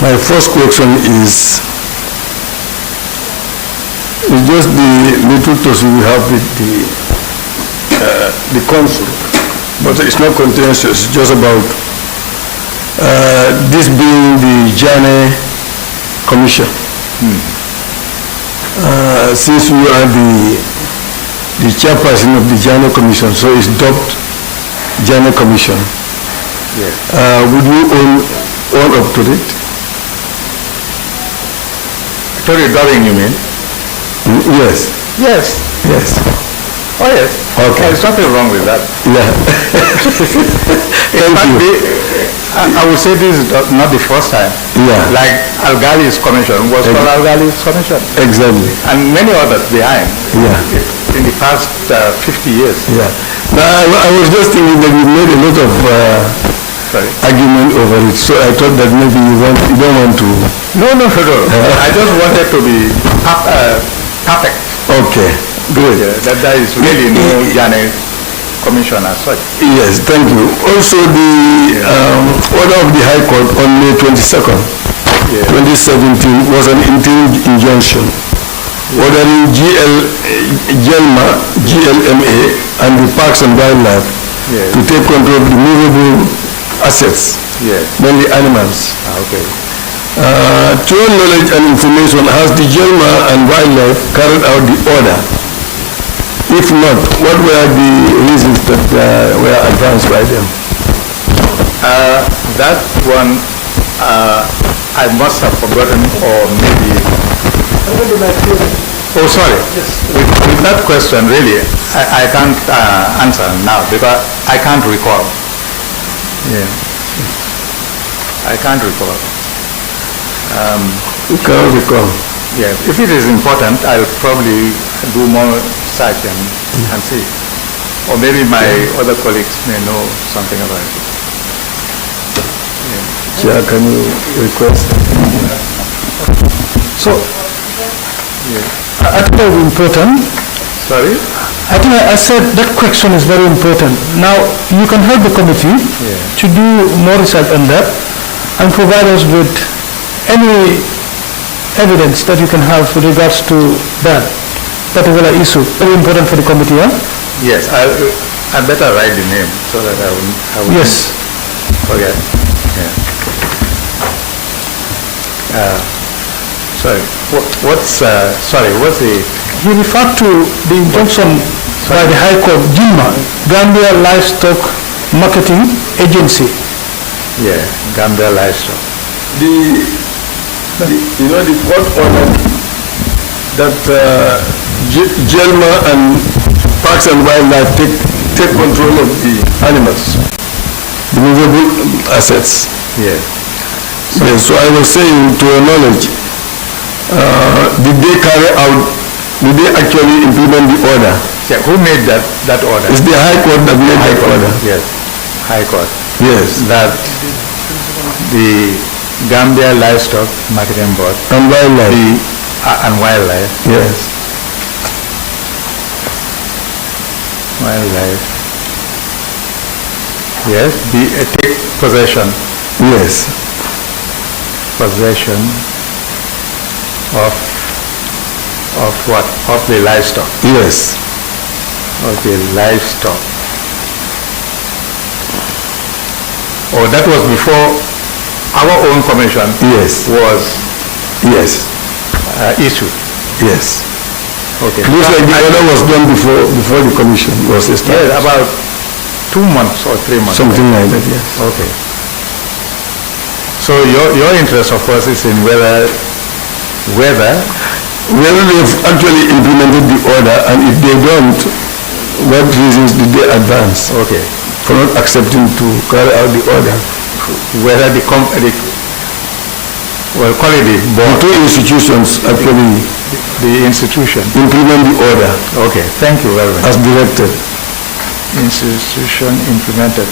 My first question is just the little tussle we have with the council, but it's not contentious, it's just about this being the Jammeh Commission. Since you are the chairperson of the Jammeh Commission, so it's dubbed Jammeh Commission. Would you own up to it? Sorry, dubbing you mean? Yes. Yes. Yes. Oh yes. Okay. There's nothing wrong with that. Yeah. Thank you. I would say this is not the first time. Yeah. Like Al-Ghali's commission was called Al-Ghali's commission. Exactly. And many others behind. Yeah. In the past 50 years. Yeah. Now, I was just thinking that we made a lot of Sorry. argument over it, so I thought that maybe you don't want to. No. I just wanted to be perfect. Okay. Good. That there is really no Jammeh commission as such. Yes, thank you. Also, the order of the High Court on May 22nd, 2017 was an interim injunction ordering GLMA and the Parks and Wildlife to take control of the movable assets, mainly animals. Okay. To your knowledge and information, has the GLMA and Wildlife carried out the order? If not, what were the reasons that were advanced by them? That one I must have forgotten, or maybe. Oh, sorry. With that question, really, I can't answer now because I can't recall. Yeah. I can't recall. You can't recall. Yeah, if it is important, I'll probably do more research and see. Or maybe my other colleagues may know something about it. Chair, can you request? So, I think it's important. Sorry? I think I said that question is very important. Now, you can help the committee to do more research on that and provide us with any evidence that you can have with regards to that particular issue. Very important for the committee, huh? Yes, I better write the name so that I will. Yes. Okay. Yeah. Sorry. What's the? He referred to the injunction by the High Court, Jammeh, Gambia Livestock Marketing Agency. Yeah, Gambia Livestock. The court ordered that Jammeh and Parks and Wildlife take control of the animals, the movable assets. Yeah. Yes, so I was saying, to your knowledge, did they actually implement the order? Yeah, who made that order? It's the High Court that made that order. Yes, High Court. Yes. That the Gambia Livestock Marketing Board And wildlife. and Wildlife. Yes. Wildlife. Yes, take possession. Yes. Possession of what? Of the livestock. Yes. Of the livestock. Oh, that was before our own commission Yes. was Yes. issued. Yes. Okay. It looks like the order was done before the commission was established. Yeah, about 2 months or 3 months. Something like that, yes. Okay. So your interest, of course, is in whether they've actually implemented the order, and if they don't, what reasons did they advance okay, for not accepting to carry out the order? whether the call it the The board, two institutions actually the institution. implement the order Okay, thank you very much. as directed. Institution implemented.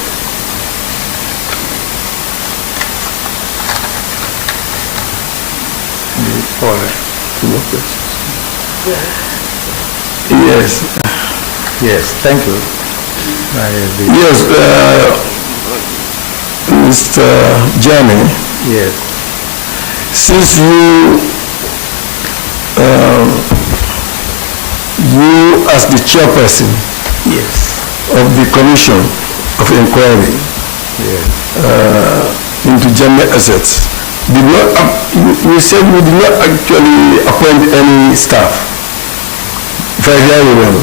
The order. Yes. Yes, thank you. Yes, Mr. Jammeh, Yes. since you as the chairperson Yes. of the commission of inquiry Yes. into Jammeh assets, did not, you said you did not actually appoint any staff, if I hear you well.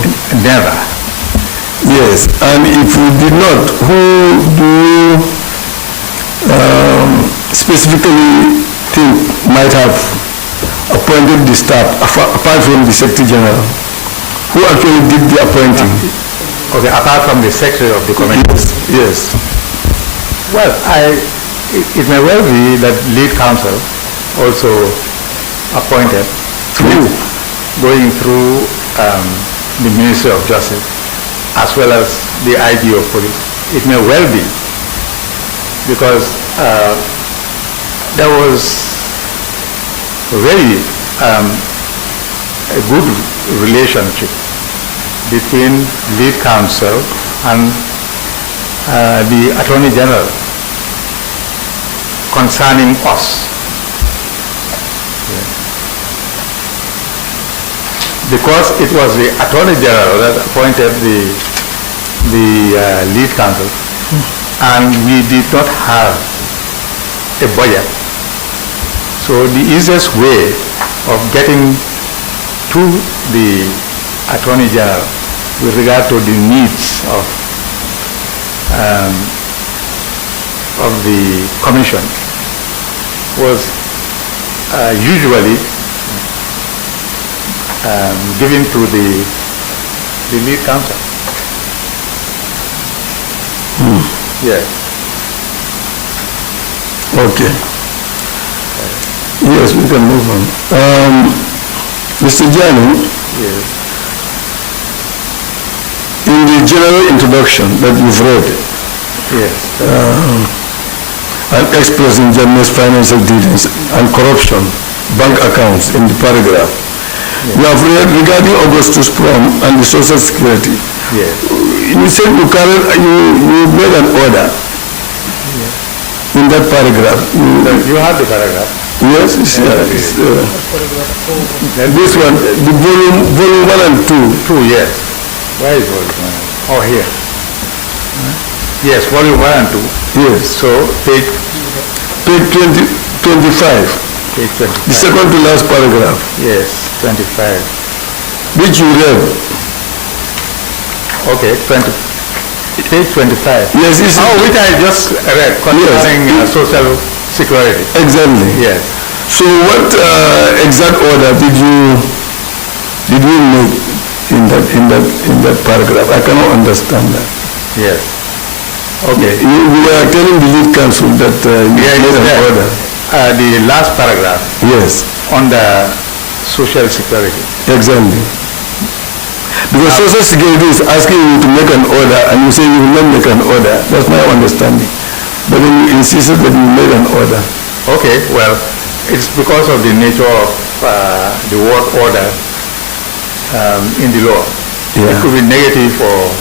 Never. Yes, and if you did not, who do you specifically think might have appointed the staff, apart from the Secretary General? Who actually did the appointing? Okay, apart from the secretary of the committee. Yes. Well, it may well be that lead counsel also appointed through, going through the Ministry of Justice as well as the IG of Police. It may well be because there was really a good relationship between lead counsel and the Attorney General concerning us. Because it was the Attorney General that appointed the lead counsel, and we did not have a budget. So the easiest way of getting to the Attorney General with regard to the needs of the commission was usually given to the the lead counsel. Yes. Okay. Yes, we can move on. Mr. Janneh, Yes. in the general introduction that you've read, Yes. and expressing Jammeh's financial dealings and corruption, bank accounts in the paragraph, you have read regarding Augustus Prom and the Social Security. Yes. You said you made an order in that paragraph. You have the paragraph. Yes, this one, the volume 1 and 2. 2, yes. Where is volume 1? Oh, here. Yes, volume 1 and 2. Yes. So, page 25, page 25. the second to last paragraph, Yes, 25. which you read. Okay, page 25. Yes, it's Which I just read concerning social security. exactly. Yes. So what exact order did you make in that paragraph? I cannot understand that. Yes. Okay. We are telling the lead counsel that you made an order. The last paragraph Yes, on the social security. exactly. Because Social Security is asking you to make an order and you say you will not make an order. That's my understanding. But then you insisted that you made an order. Okay, well, it's because of the nature of the word order in the law. It Yeah. could be negative or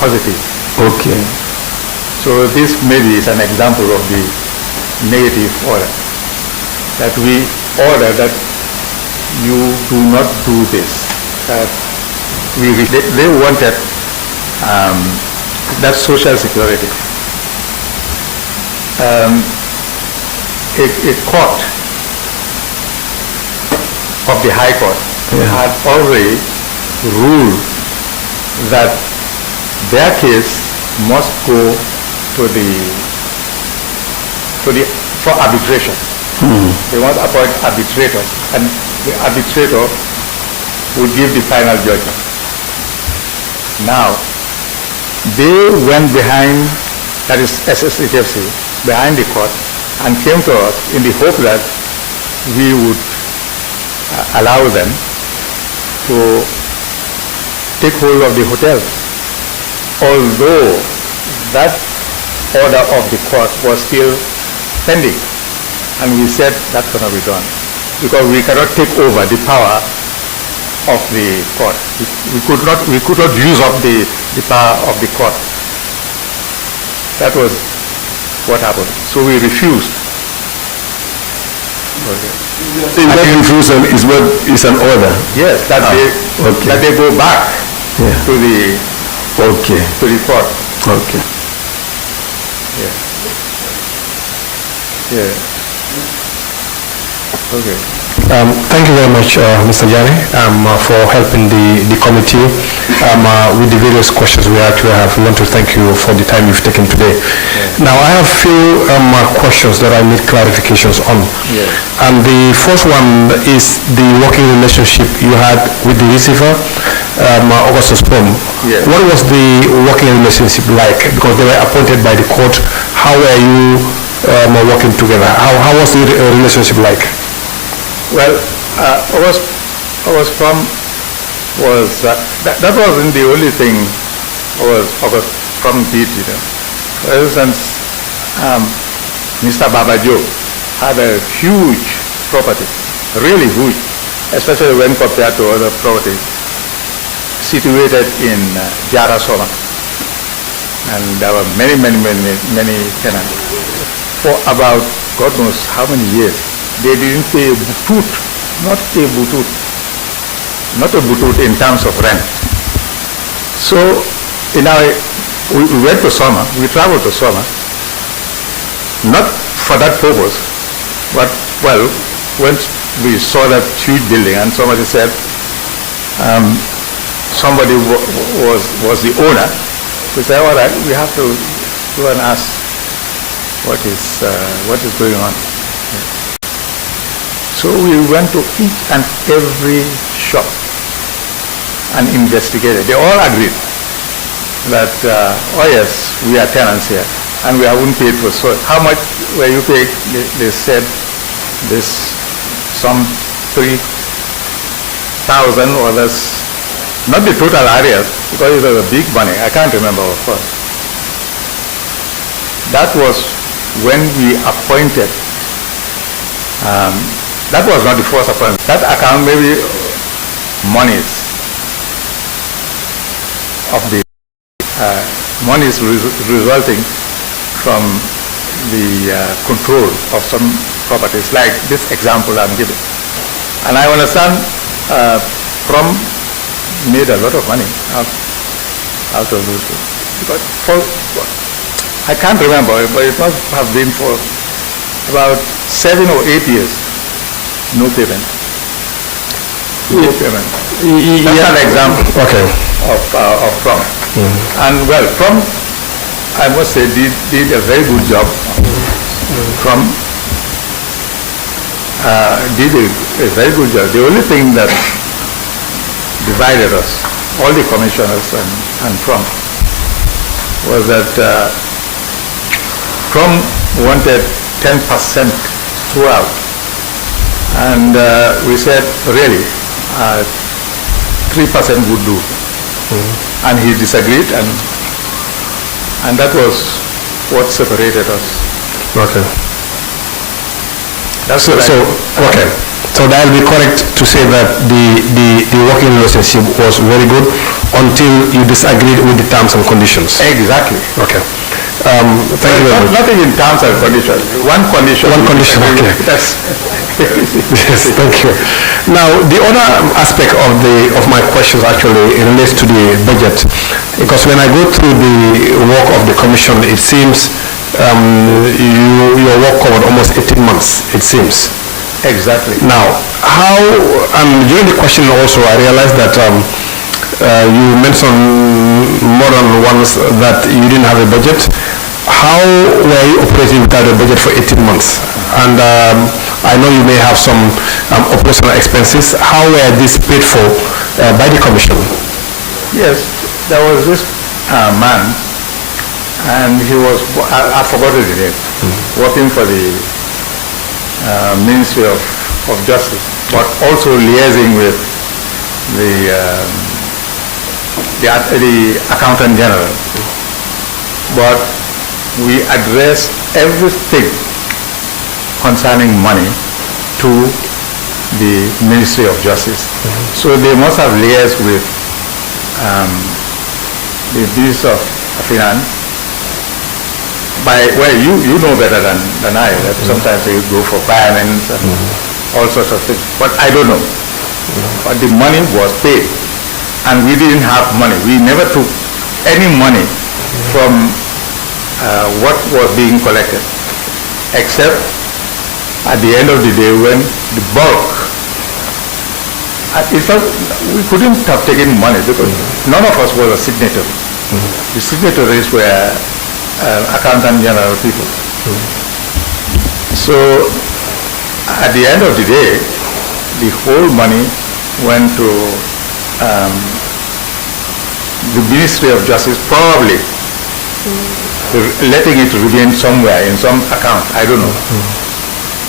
positive. Okay. So this maybe is an example of the negative order. That we order that you do not do this. That they wanted that social security. A court of the High Court had already ruled that their case must go for arbitration. They want to appoint arbitrators, and the arbitrator would give the final judgment. Now, they went behind, that is SSHFC, behind the court and came to us in the hope that we would allow them to take hold of the hotels. Although that order of the court was still pending. And we said that cannot be done because we cannot take over the power of the court. We could not use up the power of the court. That was what happened. So we refused. In that refusal is what is an order. Yes, that they go back to the court. Okay. Yeah. Okay. Thank you very much, Mr. Janneh, for helping the committee with the various questions we actually have. We want to thank you for the time you've taken today. Now, I have a few questions that I need clarifications on. And the first one is the working relationship you had with the receiver, Augustus Prom. What was the working relationship like? Because they were appointed by the court. How were you working together? How was the relationship like? Well, August Prom was, that wasn't the only thing August Prom did, you know. For instance, Mr. Babajo had a huge property, really huge, especially when compared to other properties situated in Jara Soma. And there were many tenants. For about, God knows how many years, they didn't pay a butut, not a butut in terms of rent. So, we went to Soma, we traveled to Soma, not for that purpose, but, well, when we saw that huge building and somebody said, somebody was the owner, we said, all right, we have to go and ask what is going on. So we went to each and every shop and investigated. They all agreed that, oh yes, we are tenants here, and we haven't paid for so. How much were you paid? They said this some 3,000 or less, not the total area, because it was a big money. I can't remember, of course. That was when we appointed. That was not the first appointment. That account maybe monies of the monies resulting from the control of some properties, like this example I'm giving. And I understand From made a lot of money out of this. Because I can't remember, but it must have been for about 7 or 8 years, no payment. No payment. That's an example of From. And well, From, I must say, did a very good job. From did a very good job. The only thing that divided us, all the commissioners and From, was that From wanted 10% throughout. And we said, really, 3% would do. And he disagreed, and that was what separated us. Okay. That's So that will be correct to say that the working relationship was very good until you disagreed with the terms and conditions. Exactly. Okay. Thank you very much. Nothing in terms and conditions. One condition. One condition, okay. That's Yes, thank you. Now, the other aspect of my questions actually relates to the budget, because when I go through the work of the commission, it seems your work covered almost 18 months, it seems. exactly. Now, how, during the question also, I realized that you mentioned more than once that you didn't have a budget. How were you operating without a budget for 18 months? And I know you may have some operational expenses. How were these paid for by the commission? Yes, there was this man, and he was, I forgot his name, working for the Ministry of Justice, but also liaising with the Accountant General. But we addressed everything concerning money to the Ministry of Justice. So they must have liaised with the Ministry of Finance. Well, you know better than I, that sometimes they go for payments and all sorts of things, but I don't know. But the money was paid, and we didn't have money. We never took any money from what was being collected, except at the end of the day when the bulk, in fact, we couldn't have taken money because none of us was a signatory. The signatories were Accountant General people. So at the end of the day, the whole money went to the Ministry of Justice, probably letting it remain somewhere in some account, I don't know.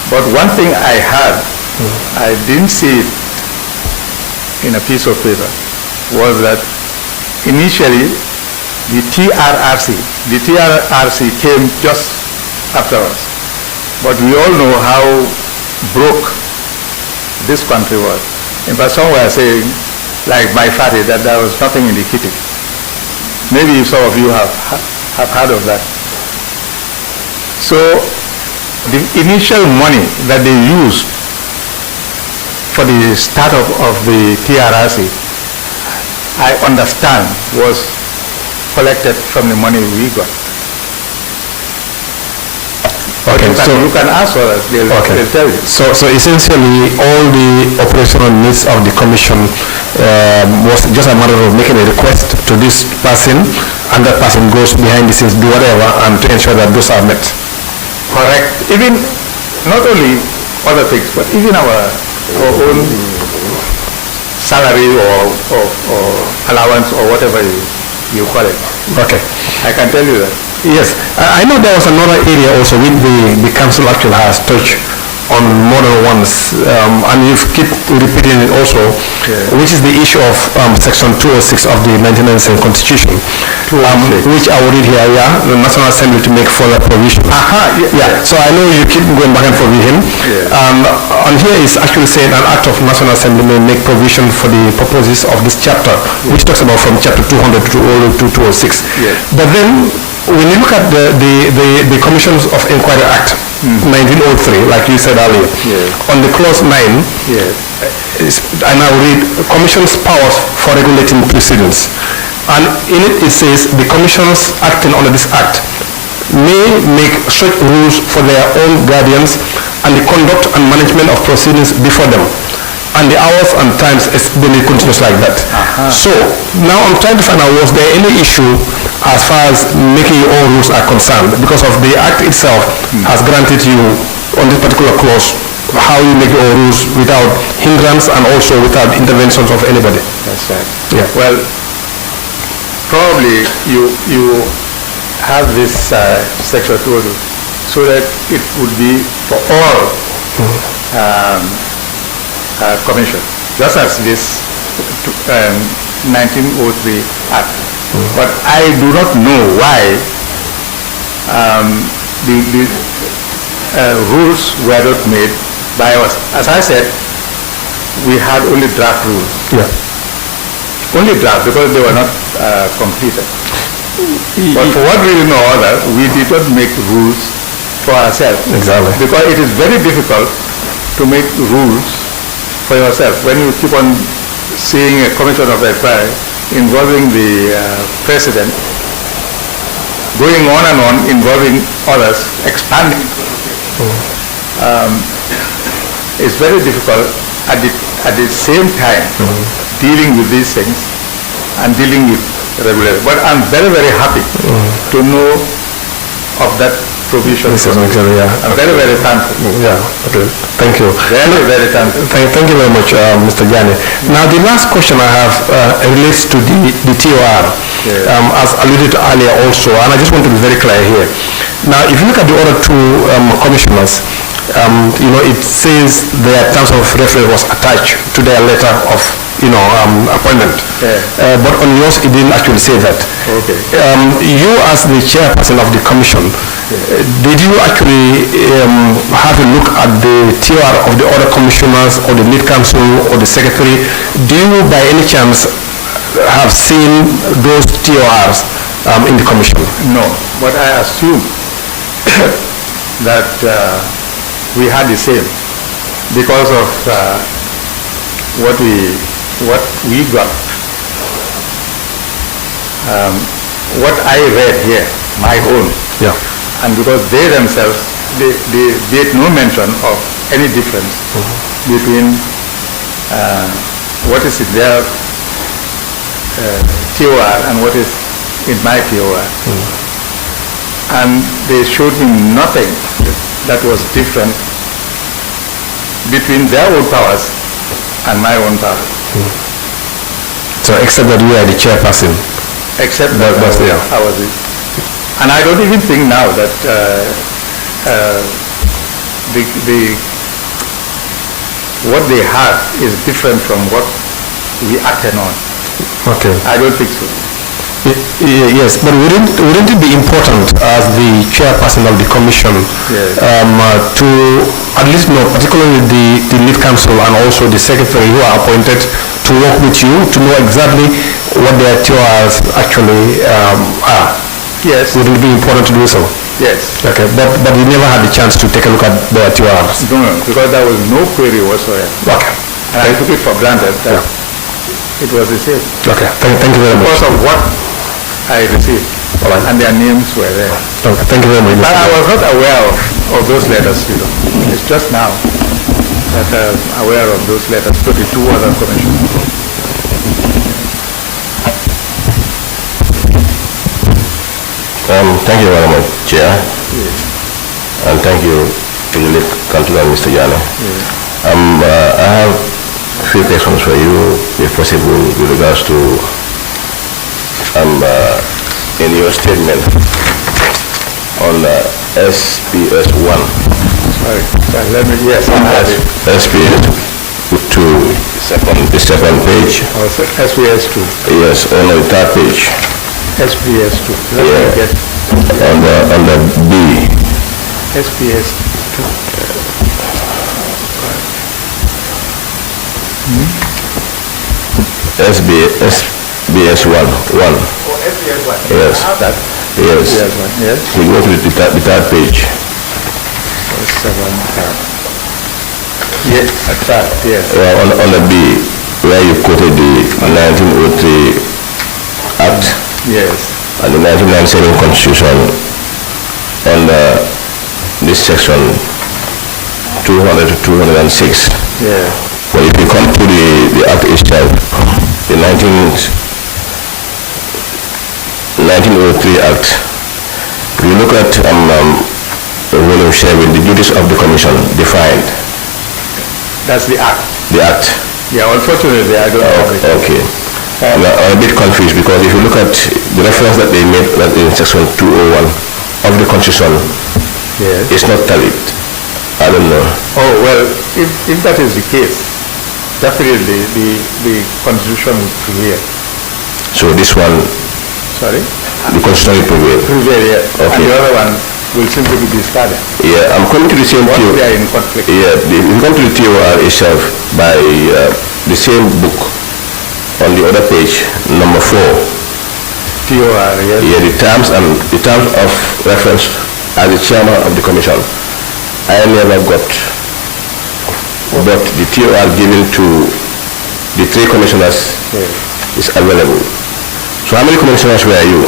But one thing I had, I didn't see it in a piece of paper, was that initially the TRRC came just after us. But we all know how broke this country was. In fact, some were saying, like by Fatty, that there was nothing in the kitty. Maybe some of you have heard of that. So the initial money that they used for the startup of the TRRC, I understand, was collected from the money we got. Okay, You can ask for us, they'll tell you. So essentially, all the operational needs of the commission was just a matter of making a request to this person, and that person goes behind the scenes, do whatever, and to ensure that those are met. Correct. Even, not only other things, but even our own salary or allowance or whatever you call it. Okay. I can tell you that. Yes. I know there was another area also which the council actually has touched on more than once, and you keep repeating it also, which is the issue of Section 206 of the 1997 Constitution, which I will read here, the National Assembly to make further provisions. So I know you keep going back and forth with him. And here is actually saying an act of National Assembly may make provision for the purposes of this chapter, which talks about from chapter 200 to 206. But then, when you look at the Commissions of Inquiry Act, 1903, like you said earlier, on the clause 9, I now read Commission's powers for regulating proceedings. And in it, it says the commissioners acting under this act may make such rules for their own guardians and the conduct and management of proceedings before them. And the hours and times, then it continues like that. So now I'm trying to find out, was there any issue as far as making your own rules are concerned? Because of the act itself has granted you on this particular clause how you make your own rules without hindrance and also without interventions of anybody. That's right. Well, probably you have this section 2 so that it would be for all commission, just as this 1903 Act. But I do not know why the rules were not made by us. As I said, we had only draft rules. Only draft, because they were not completed. But for one reason or other, we did not make rules for ourselves. Exactly. Because it is very difficult to make rules for yourself. When you keep on seeing a commission of inquiry involving the president, going on and on, involving others, expanding. It's very difficult at the same time dealing with these things and dealing with regulators. But I'm very, very happy to know of that provision. I'm very, very thankful. Okay. Thank you. Very, very thankful. Thank you very much, Mr. Janneh. Now, the last question I have relates to the TOR, as alluded to earlier also, and I just want to be very clear here. Now, if you look at the other two commissioners, it says their terms of reference was attached to their letter of appointment. But on yours, it didn't actually say that. Okay. You, as the chairperson of the commission, did you actually have a look at the TR of the other commissioners or the lead counsel or the secretary? Do you, by any chance, have seen those TORs in the commission? No, but I assume that we had the same because of what we got. What I read here, my own. And because they themselves, they made no mention of any difference between what is in their TOR and what is in my TOR. And they showed me nothing that was different between their own powers and my own powers. So except that you are the chairperson? Except that I was it. And I don't even think now that what they have is different from what we acted on. Okay. I don't think so. Yes, but wouldn't it be important as the chairperson of the commission to at least know, particularly the lead counsel and also the secretary who are appointed, to work with you to know exactly what their TORs actually are? Yes. Would it be important to do so? Yes. Okay, but you never had the chance to take a look at their TORs? No, because there was no query whatsoever. Okay. And I took it for granted that it was the same. Okay, thank you very much. Because of what I received. All right. And their names were there. Okay, thank you very much. But I was not aware of those letters, It's just now that I'm aware of those letters to the two other commissioners. Thank you very much, Chair. And thank you to the late Councillor Mr. Janneh. I have a few questions for you, if possible, with regards to in your statement on SPS 1. Sorry, let me, yes, I have it. SPS 2, the second page. Oh, SPS 2. Yes, on the third page. SPS 2. Let me get On the B. SPS 2. SBS 1. Oh, SPS 1. Yes. I have that. Yes. SPS 1, yes. We go to the third page. 7, yes, at that, yes. On the B, where you quoted the 1903 Act Yes. and the 1997 Constitution, on this section 200 to 206. Yeah. Well, if you come to the Act itself, the 1903 Act, if you look at volume 7, the duties of the Commission defined. That's the act. The Act. Yeah, unfortunately, I don't have it. Okay. I'm a bit confused because if you look at the reference that they made that in section 201 of the Constitution, Yes. it's not tallied. I don't know. Oh, well, if that is the case, definitely the Constitution will prevail. So this one, Sorry? the Constitution will prevail. Prevail, yeah. And Okay. the other one will simply be discarded. Yeah, I'm coming to the same Once theory. they are in conflict. Yeah, if you come to the TOR itself by the same book on the other page, number 4. TOR, yes. Yeah, the terms of reference as the chairman of the commission, I never got, but the TOR given to the 3 commissioners is available. So how many commissioners were you,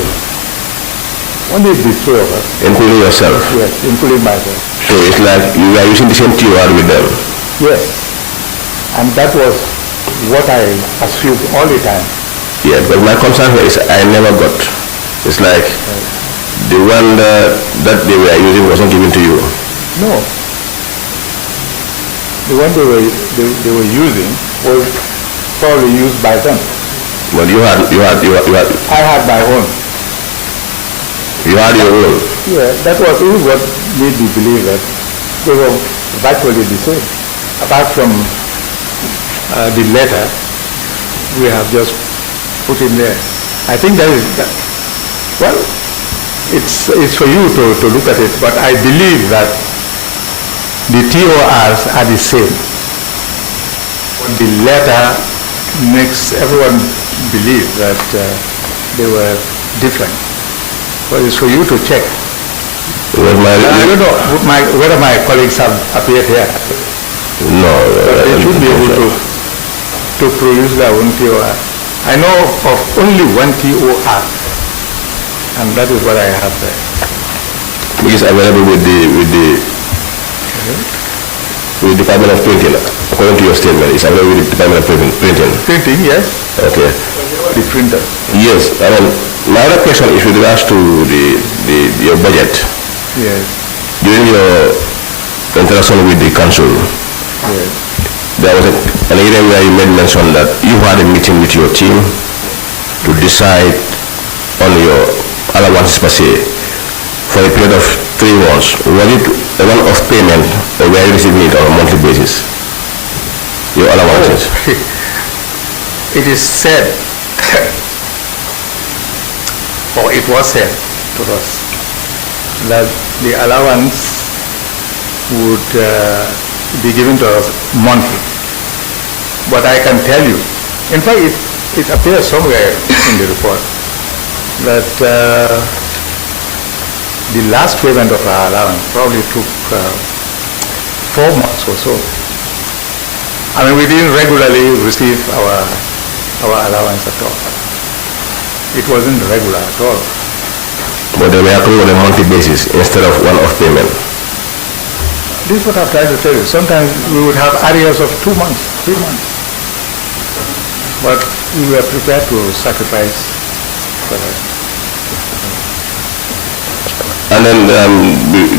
Only the 3 of us. including yourself? Yes, including myself. So it's like you are using the same TOR with them. Yes. And that was what I assumed all the time. Yeah, but my concern here is I never got. It's like the one that they were using wasn't given to you. No. The one they were using was probably used by them. Well, you had I had my own. your own. Yeah, that was even what made me believe that they were virtually the same. Apart from the letter we have just put in there. I think that is, well, it's for you to look at it, but I believe that the TORs are the same. But the letter makes everyone believe that they were different. But it's for you to check. Well, I don't know whether my colleagues have appeared here. no. But they should be able to produce their own TOR. I know of only one TOR, and that is what I have there. Which is available with the Department of Printing. According to your statement, it's available with the Department of Printing. Printing, yes. Okay. The printer. Yes. I mean, my other question is with regards to your budget. Yes. During your interaction with the council, Yes. there was an area where you made mention that you had a meeting with your team to decide on your allowances per se for a period of 3 months. Was it a one-off payment or were you receiving it on a monthly basis? Your allowances? It is said, or it was said to us, that the allowance would be given to us monthly. But I can tell you, in fact, it appears somewhere in the report that the last payment of our allowance probably took 4 months or so. I mean, we didn't regularly receive our allowance at all. It wasn't regular at all. But they were accrued on a monthly basis instead of one-off payment. This is what I'm trying to tell you. Sometimes we would have arrears of 2 months, 3 months. But we were prepared to sacrifice for that. And then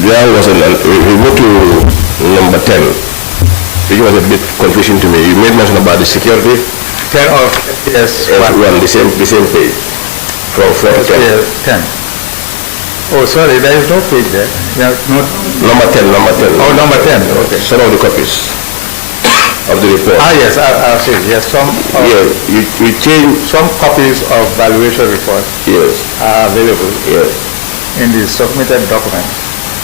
there was we go to number 10, which was a bit confusing to me. You made mention about the security. 10 of yes, One, the same page. From 10. 10. Oh, sorry, there is no page there. Yeah, no. Number 10, number 10. Oh, number 10, okay. Some of the copies of the report. Ah, yes, I'll see. Yes, some You change, some copies of valuation report yes, are available yes. in the submitted document.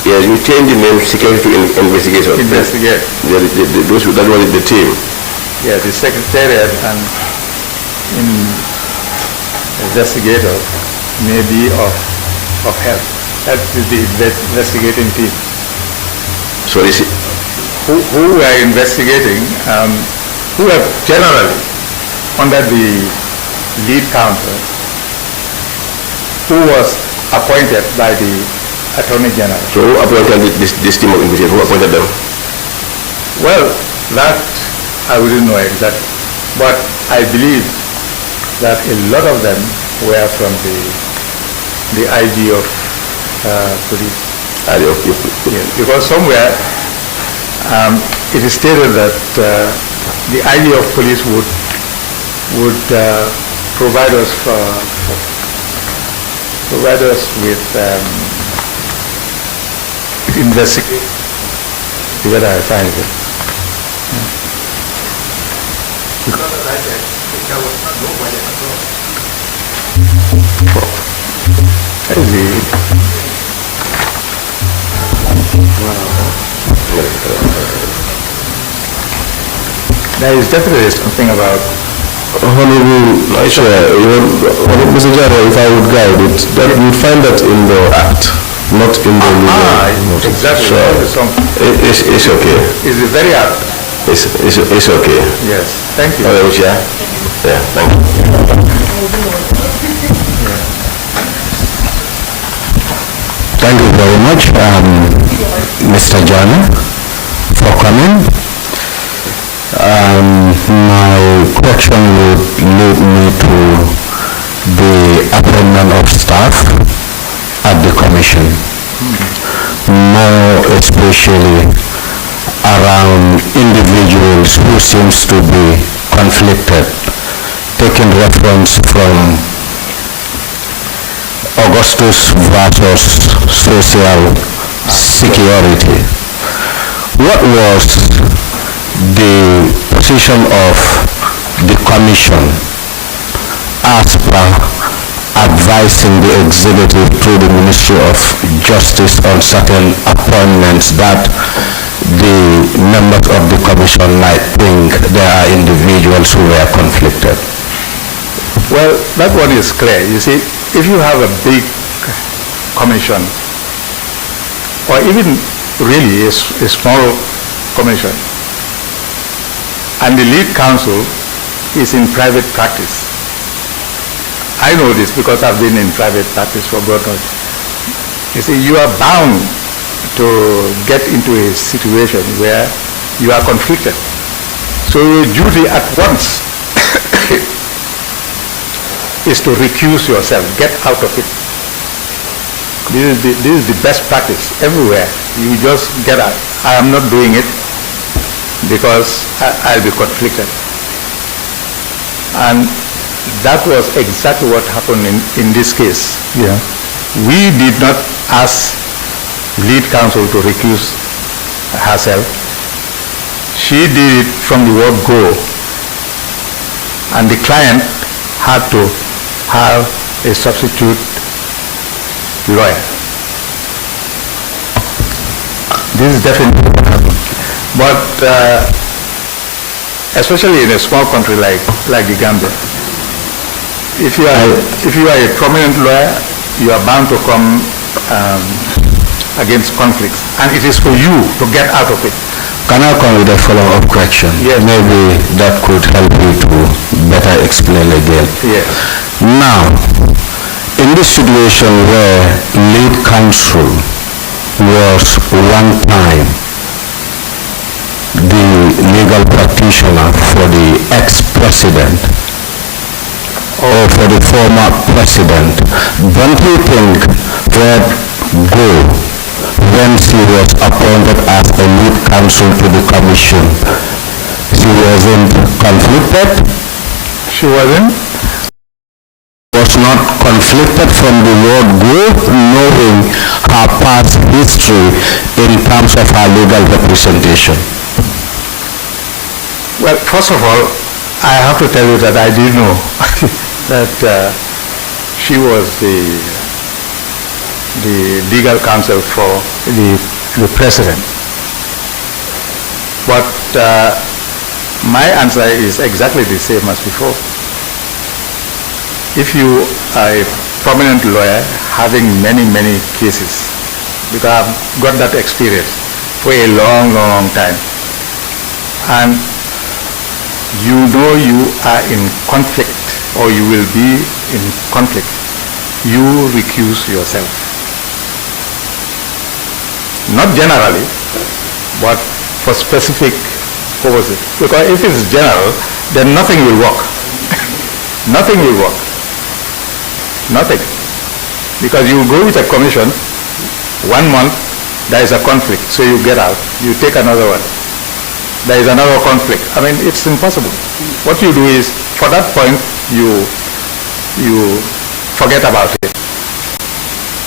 Yes, you change the name security to investigation. Investigate. That was the team. Yeah, the secretariat and investigator may be of help. That is the investigating team. So is it, Who were investigating, who are generally under the lead counsel, who was appointed by the Attorney General. so who appointed this team of investigators? Who appointed them? Well, that I wouldn't know exactly, but I believe that a lot of them were from the IG of police. Yes, because somewhere it is stated that the IG of police would provide us with investigate. Whether I find it. Because as I said, there was no budget at all. There is definitely something about Honorable, Mr. Jammeh, if I would guide it, that you would find that in the act, not in the legal. exactly. So, it's okay. It's very apt. It's okay. Yes. Thank you. Honorable Chair? Yeah, thank you. Thank you very much, Mr. Jammeh, for coming. My question would lead me to the appointment of staff at the commission, more especially around individuals who seems to be conflicted, taking reference from Augustus versus social security. What was the position of the commission as per advising the executive through the Ministry of Justice on certain appointments that the members of the commission might think there are individuals who were conflicted? Well, that one is clear. You see, if you have a big commission, or even really a small commission, and the lead counsel is in private practice. I know this because I've been in private practice for God knows. You see, you are bound to get into a situation where you are conflicted. So your duty at once is to recuse yourself, get out of it. This is the best practice everywhere. You just get out. I am not doing it because I'll be conflicted. And that was exactly what happened in this case. Yeah. We did not ask lead counsel to recuse herself. She did it from the word go. And the client had to have a substitute lawyer. This is definitely what happened. But especially in a small country like the Gambia, if you are a prominent lawyer, you are bound to come against conflicts, and it is for you to get out of it. Can I come with a follow-up question? Yes. Maybe that could help you to better explain again. Yes. Now, in this situation where lead counsel was one time the legal practitioner for the ex-president or for the former president, don't you think that go when she was appointed as a lead counsel to the commission, she wasn't conflicted? She wasn't? Was not conflicted from the word go, knowing her past history in terms of her legal representation? Well, first of all, I have to tell you that I did know that she was the legal counsel for the president. But my answer is exactly the same as before. If you are a prominent lawyer having many, many cases, because I've got that experience for a long, long time, and you know you are in conflict or you will be in conflict, you recuse yourself. Not generally, but for specific purposes. Because if it's general, then nothing will work. Nothing will work. Nothing. Because you go with a commission, 1 month, there is a conflict, so you get out, you take another one. There is another conflict. I mean, it's impossible. What you do is, for that point, you forget about it.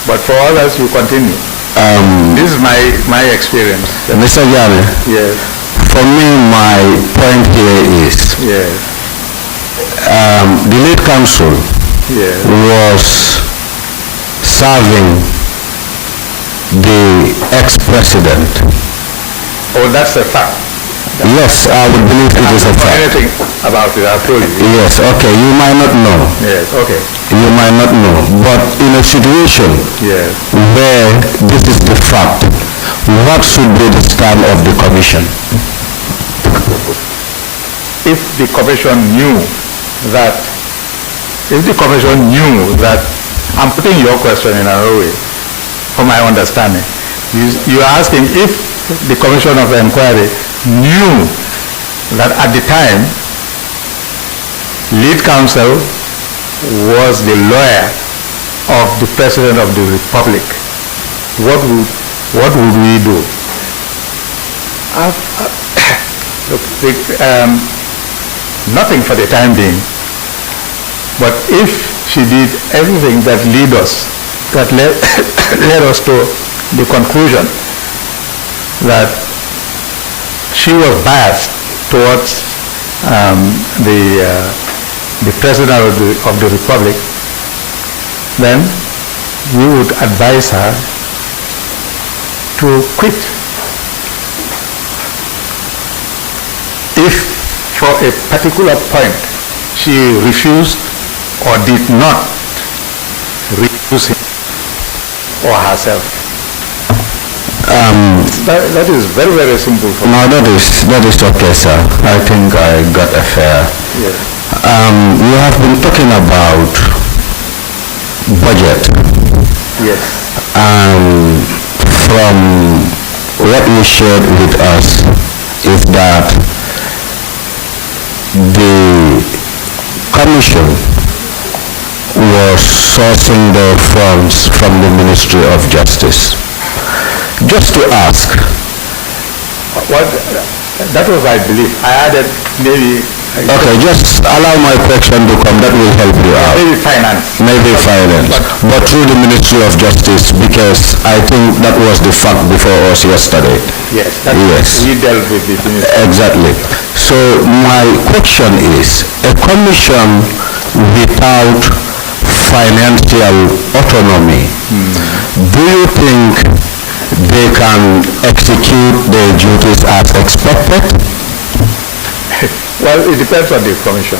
But for others, you continue. This is my experience. Mr. Jammeh, Yes. for me, my point here is Yes. the lead counsel Yes. was serving the ex-president. Oh, that's a fact. Yes, I would believe it is a I don't know fact. anything about it, I've told you. Yes, okay, you might not know. Yes, okay. You might not know. But in a situation Yes. where this is the fact, what should be the stand of the commission? If the commission knew that, I'm putting your question in another way, from my understanding. You are asking if the commission of inquiry knew that at the time, lead counsel was the lawyer of the President of the Republic, what would we do? Look, nothing for the time being. But if she did everything that led us to the conclusion that she was biased towards the President of the Republic, then we would advise her to quit. If for a particular point she refused or did not refuse him or herself. That is very, very simple for me. No, that is okay, sir. I think I got a fair. Yes. You have been talking about budget. Yes. From what you shared with us is that the commission was sourcing the funds from the Ministry of Justice. Just to ask. What, that was, I believe. I added maybe... Okay, just allow my question to come. That will help you out. Maybe finance. Maybe finance. But through the Ministry of Justice, because I think that was the fact before us yesterday. Yes. Yes. We dealt with the ministry. Exactly. So my question is, a commission without financial autonomy, do you think they can execute their duties as expected? Well, it depends on the commission.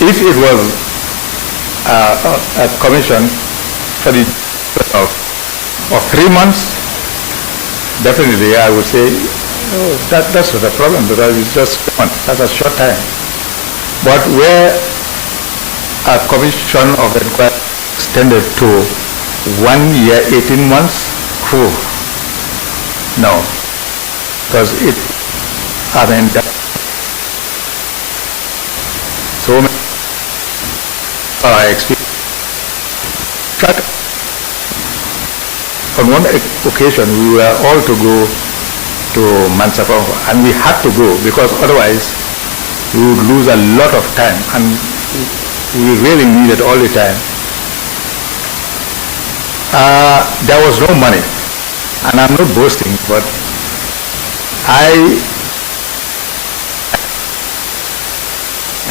If it was a commission for the of 3 months, definitely I would say that's not a problem because it's just 3 months. That's a short time. But where a commission of inquiry extended to 1 year, 18 months, no, because it, I mean, so many experience. In fact, on one occasion we were all to go to Mansapong, and we had to go because otherwise we would lose a lot of time. And we really needed all the time. There was no money, and I'm not boasting, but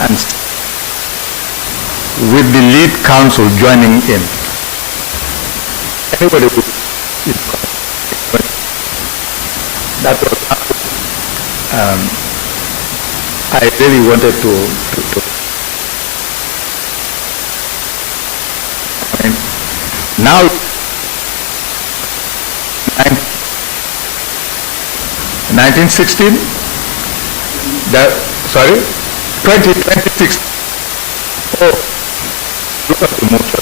and with the lead council joining in, anybody would, that was, I really wanted to I mean, now, 1916, sorry, 2016. Oh, look at the motor.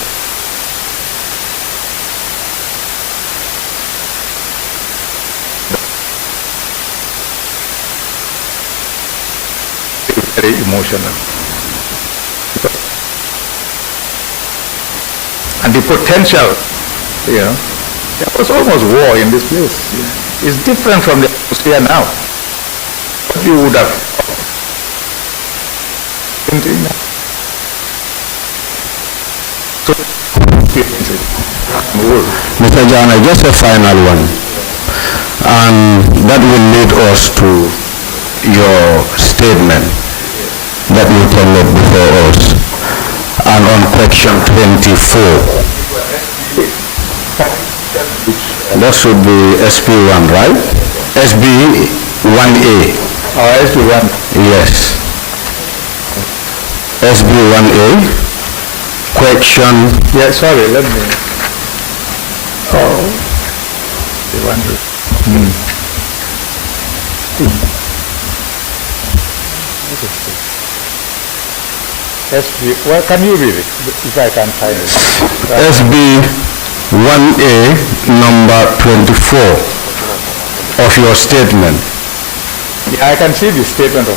Very emotional. And the potential, you know, there was almost war in this place. It's different from the atmosphere now. What you would have. Mr. Janneh, just a final one, and that will lead us to your statement that you tendered before us, and on question 24. That should be SB1, right? SB1A. Oh, SB1. Yes. SB1A. Question. Yeah, sorry, let me. Oh. SB1A. SB, well, can you read it, if I can find it? SB1A number 24 of your statement. Yeah, I can see the statement of.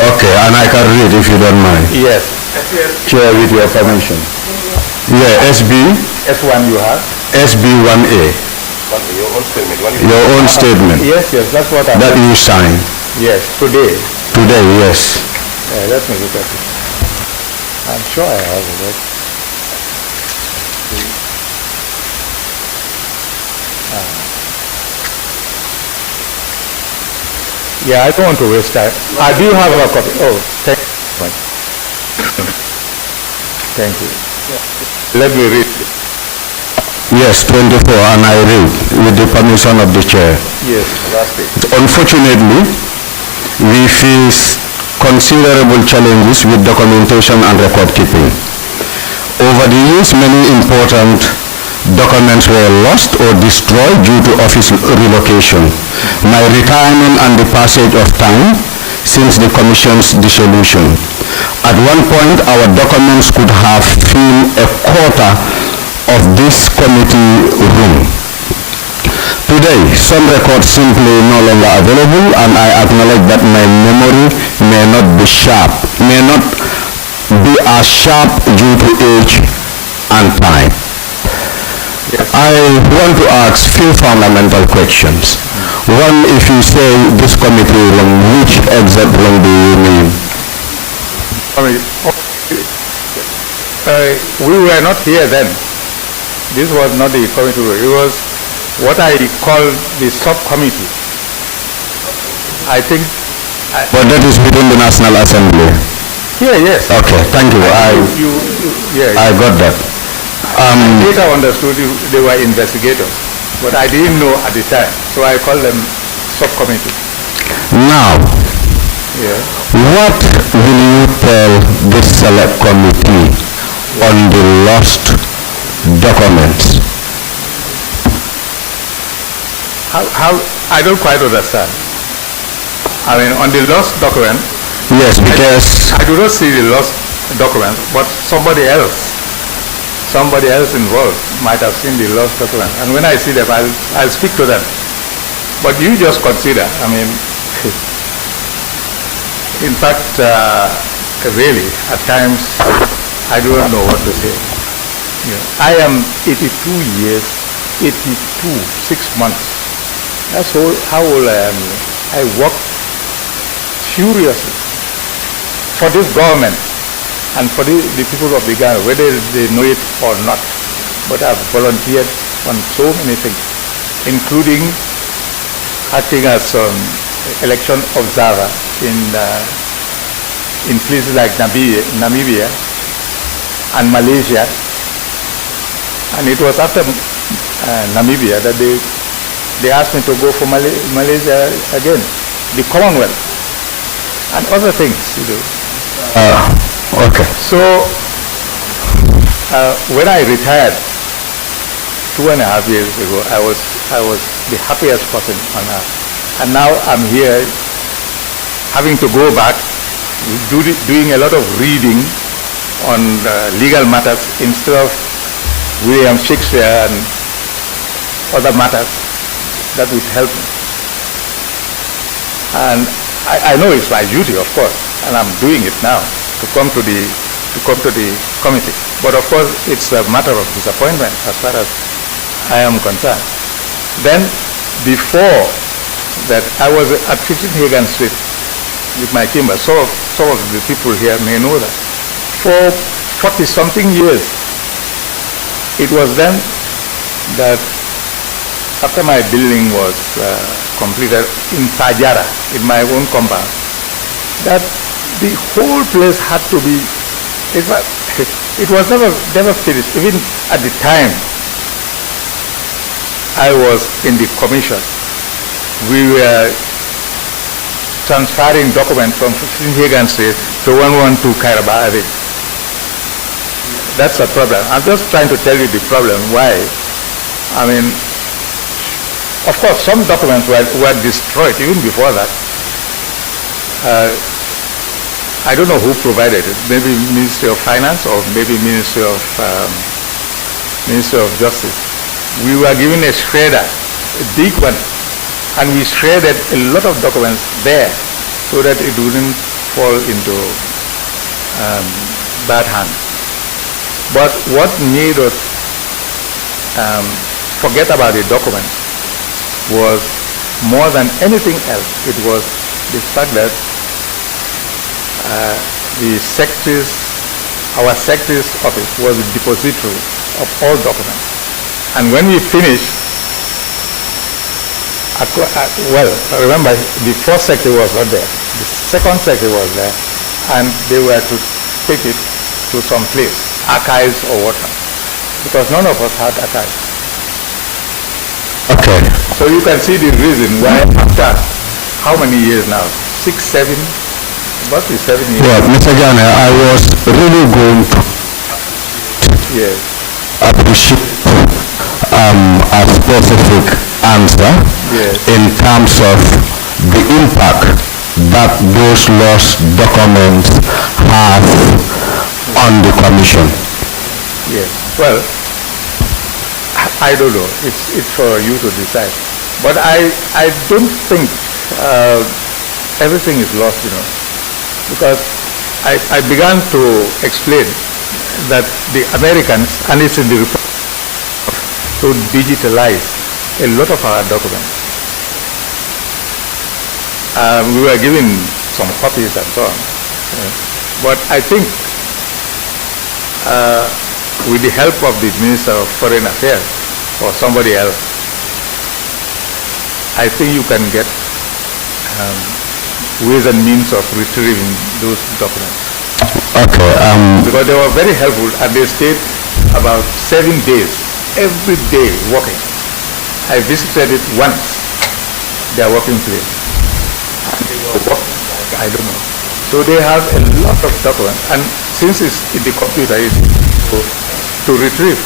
Okay, and I can read if you don't mind. Yes. Chair, with your permission. Yeah, S1 you have? SB1A. Your own statement. Yes, that's what I. That you signed. Yes, today. Today, yes. Let me look at it. I'm sure I have it. Yeah, I don't want to waste time. I do have a copy. Oh, thank you. Thank you. Let me read it. Yes, 24, and I read with the permission of the chair. Yes, last page. Unfortunately, we face considerable challenges with documentation and record keeping. Over the years, many important documents were lost or destroyed due to office relocation, my retirement, and the passage of time since the Commission's dissolution. At one point, our documents could have filled a quarter of this committee room. Today, some records simply no longer available, and I acknowledge that my memory may not be as sharp due to age and time. Yes. I want to ask few fundamental questions. One, if you say this committee room, which exact room do you mean? We were not here then. This was not the committee room. It was what I call the subcommittee. I think. But that is within the National Assembly. Yeah, yes. Okay, thank you. I got that. Later understood they were investigators, but I didn't know at the time, so I called them subcommittee. Now, what will you tell this select committee on the lost documents? How? I don't quite understand. I mean, on the lost document. Yes, because I do not see the lost document, but somebody else involved might have seen the lost document. And when I see them, I'll speak to them. But you just consider, I mean, in fact, really, at times, I do not know what to say. I am 82 years, 82, 6 months. That's how old I am. I worked furiously for this government and for the people of the Ghana, whether they know it or not, but I've volunteered on so many things, including acting as election observer in places like Namibia and Malaysia. And it was after Namibia that they asked me to go for Malaysia again, the Commonwealth, and other things, Okay. So when I retired 2.5 years ago, I was the happiest person on earth. And now I'm here having to go back, doing a lot of reading on legal matters instead of William Shakespeare and other matters that would help me. And I know it's my duty, of course, and I'm doing it now to come to the committee. But of course, it's a matter of disappointment as far as I am concerned. Then, before that, I was at 15 Hagan Street with my chamber. Some of the people here may know that. For 40-something years, it was then that after my building was completed in Pajara, in my own compound, that the whole place had to be, it was never finished. Even at the time I was in the commission, we were transferring documents from 15 Hagan Street to 112 Kairaba Avenue. That's a problem. I'm just trying to tell you the problem, why. I mean, of course, some documents were destroyed even before that. I don't know who provided it, maybe Ministry of Finance or maybe Ministry of Justice. We were given a shredder, a big one, and we shredded a lot of documents there so that it wouldn't fall into bad hands. But what made us forget about the documents was more than anything else. It was the fact that our secretary's office was the depository of all documents. And when we finished, remember, the first secretary was not there. The second secretary was there, and they were to take it to some place, archives or whatnot, because none of us had archives. Okay. So you can see the reason why after how many years now? 6, 7, must be 7 years. Well, Mr. Janneh, I was really going to appreciate a specific answer in terms of the impact that those lost documents have on the commission. Yes. Well, I don't know. It's for you to decide. But I don't think everything is lost, because I began to explain that the Americans, and it's in the report, to digitalize a lot of our documents. We were given some copies and so on. But I think with the help of the Minister of Foreign Affairs or somebody else, I think you can get ways and means of retrieving those documents. Okay. Because they were very helpful, and they stayed about 7 days, every day working. I visited it once, their working place. And they were working like, I don't know. So they have a lot of documents, and since it's in the computer, it's to retrieve.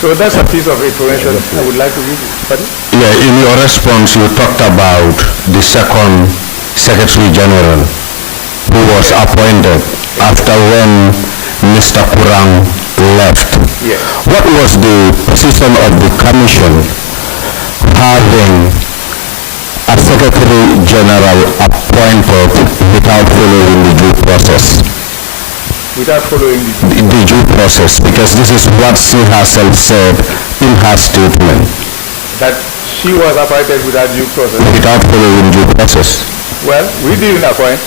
So that's a piece of information I would like to give you. Pardon? Yeah, in your response, you talked about the second Secretary General who was appointed after when Mr. Kurang left. Yes. What was the position of the Commission having a Secretary General appointed without following the due process? Without following The due process, because this is what she herself said in her statement. that she was appointed without due process. Without following due process. Well, we didn't appoint.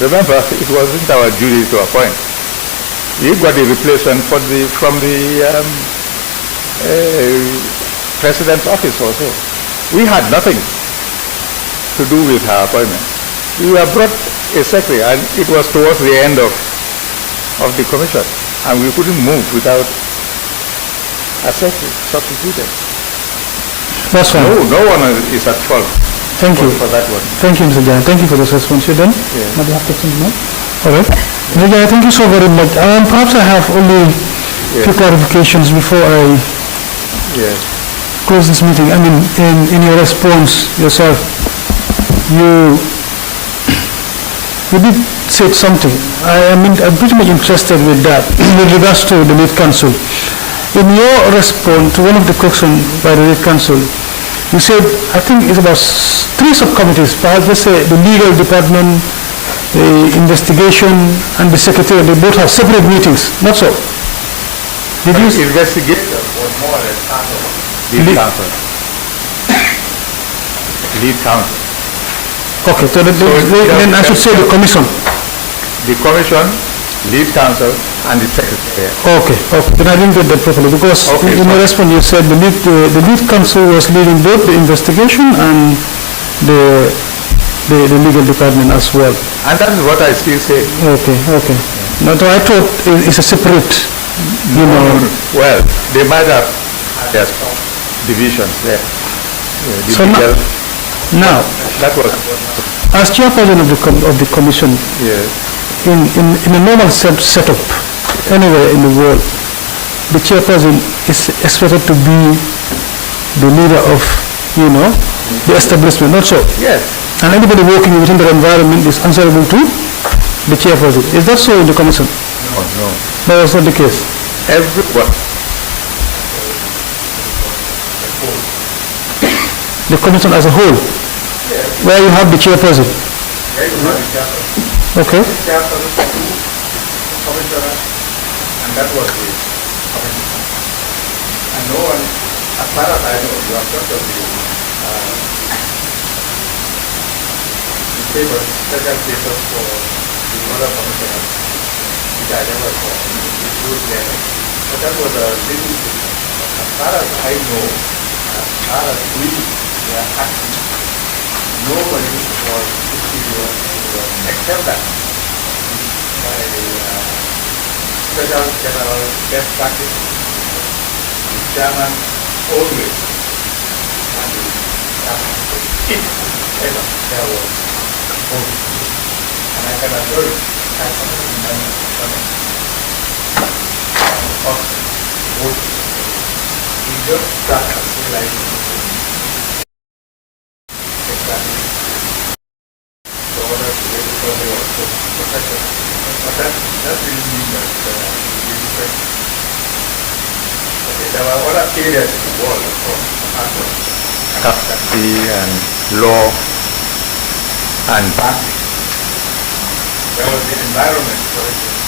Remember, it wasn't our duty to appoint. You got the replacement from the president's office also. We had nothing to do with her appointment. We were brought a secretary, and it was towards the end of the commission, and we couldn't move without a secretary substituted. That's fine. No one is at fault. Thank you. For that one. Thank you, Mr. Jammeh. Thank you for this response. You're done? Yeah. Now do you have questions now? All right. Mr. Jammeh, thank you so very much. Perhaps I have only few clarifications before I close this meeting. I mean, in your response yourself, you did say something. I'm pretty much interested with that, with regards to the lead counsel. In your response to one of the questions by the lead counsel, you said, I think it's about 3 subcommittees, perhaps let's say the legal department, the investigation, and the secretary. They both have separate meetings, not so? Did you? Investigation was more or less part of lead counsel. Lead counsel. Okay, so then I should say the commission. The commission, lead counsel, and the secretary. Okay, then I didn't get that properly, because in your response you said the lead counsel was leading both the investigation and the legal department as well. And that is what I still say. Okay. No, so I thought it's a separate, you know. Well, they might have their divisions there. So now, that was as chairperson of the commission, in a normal setup, anywhere in the world, the chairperson is expected to be the leader of, the establishment, not so? Yes. And anybody working within the environment is answerable to the chairperson. Is that so in the commission? No. That was not the case. Everyone. The commission as a whole, where you have the chairperson. Okay. And that was the commission. And no one, as far as I know, you have got the papers, special papers for the other commissioners, which I never saw, but that was a little bit. As far as I know, as far as we were acting, nobody was superior except that by special general best practice, the chairman always and the chairman if ever there was a vote. And I can assure you, I can't remember of vote. We just start as like exactly the order to the recovery of the profession. But that really means that we respect. Okay, there were other areas in the world, of course, accountancy and law and banking. There was the environment, for instance,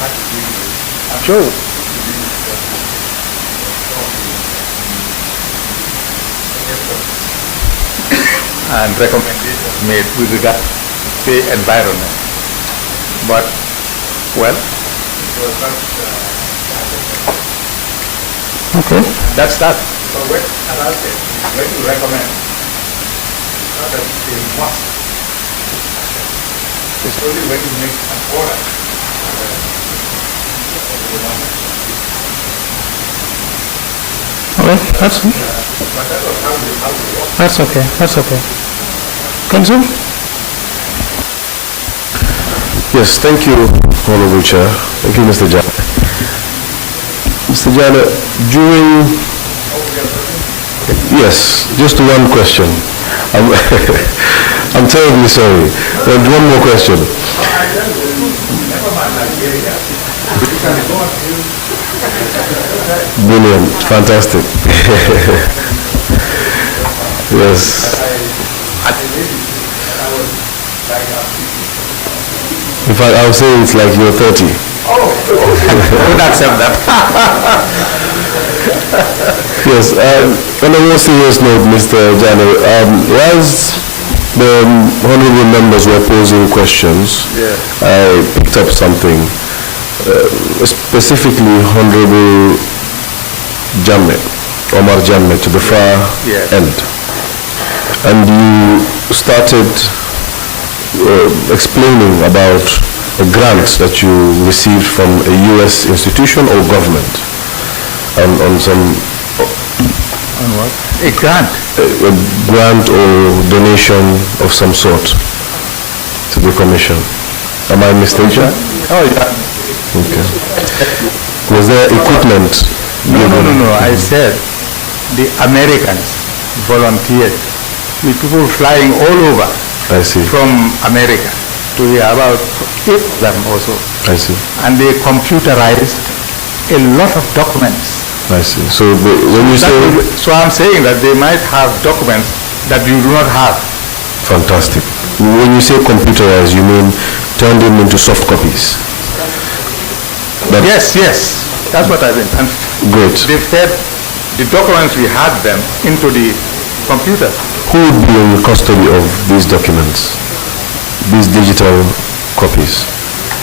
had to deal with. I'm sure. And recommendations made with regard to the environment. But, well, it was not, Okay. that's that. So when, as I said, when you recommend, it's not that they must. It's only when you make an order. All right, that's okay. Council? Yes, thank you, Honorable Chair. Thank you, Mr. Jammeh. Mr. Jammeh, during... Yes, just one question. I'm terribly sorry. But one more question. Brilliant, fantastic. Yes. In fact, I would say it's like you're 30. I would accept that. Yes, on a more serious note, Mr. Jammeh, whilst the honorable members were posing questions. Yeah. I picked up something, specifically Honorable Jammeh, Omar Jammeh, to the far Yes. end. And you started explaining about a grant that you received from a U.S. institution or government on some On what? A grant. a grant or donation of some sort to the commission. Am I mistaken? Oh, yeah. Okay. Was there equipment? No. I said the Americans volunteered with people flying all over I see. from America to here, about 8 of them also. I see. And they computerized a lot of documents. I see. So when you say So I'm saying that they might have documents that you do not have. fantastic, when you say computerized, you mean turn them into soft copies? That- Yes, that's what I mean. And Great. they fed the documents, we had them into the computer. Who would be in custody of these documents, these digital copies?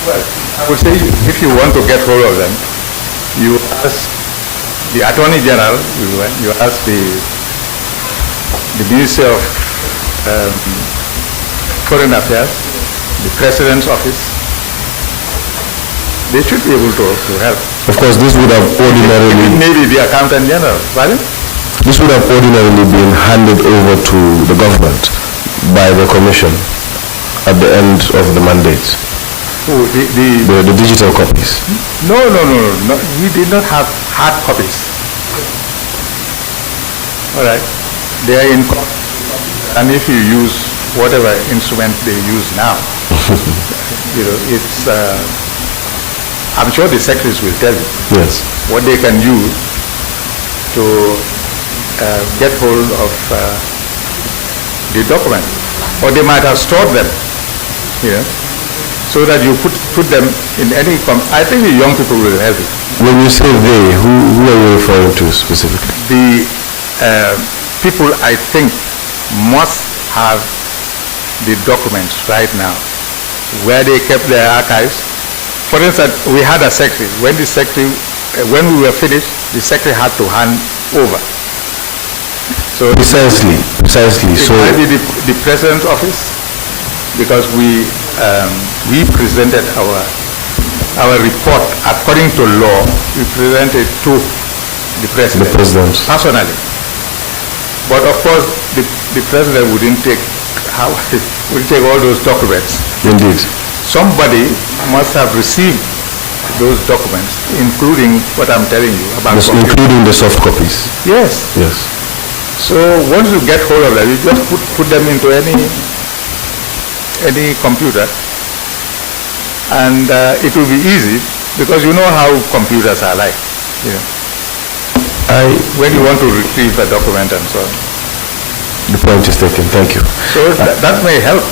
Well, I would say if you want to get hold of them, you ask the Attorney General, you ask the Ministry of Foreign Affairs, the President's Office. They should be able to help. Of course, this would have ordinarily Maybe the Accountant General, right? This would have ordinarily been handed over to the government by the commission at the end of the mandate, Oh, the digital copies. No. We did not have hard copies. All right. They are in copy. And if you use whatever instrument they use now, it's, I'm sure the secretaries will tell you Yes. what they can use to get hold of the document. Or they might have stored them here, so that you put them in any, I think the young people will help you. When you say they, who are you referring to specifically? The people, I think, must have the documents right now, where they kept their archives. For instance, we had a secretary. When we were finished, the secretary had to hand over. So Precisely. it So might be the President's office, because we presented our report according to law. We presented to the President. the president. Personally. But of course, the President wouldn't take all those documents. Indeed. Somebody must have received those documents, including what I'm telling you about Yes, computer. including the soft copies. Yes. Yes. So once you get hold of them, you just put them into any computer, and it will be easy, because you know how computers are like. When you want to retrieve a document and so on. The point is taken. Thank you. So that may help.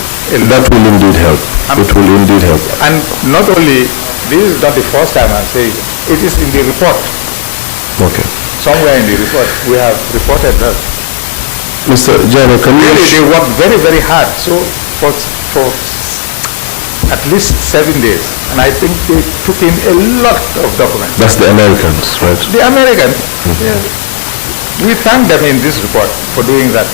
That will indeed help. It will indeed help. And not only, this is not the first time I'm saying it is in the report. Okay. Somewhere in the report, we have reported that. Mr. Janneh, can you... Really, they worked very, very hard. So for at least 7 days. And I think they took in a lot of documents. That's the Americans, right? The American, yes. We thank them in this report for doing that.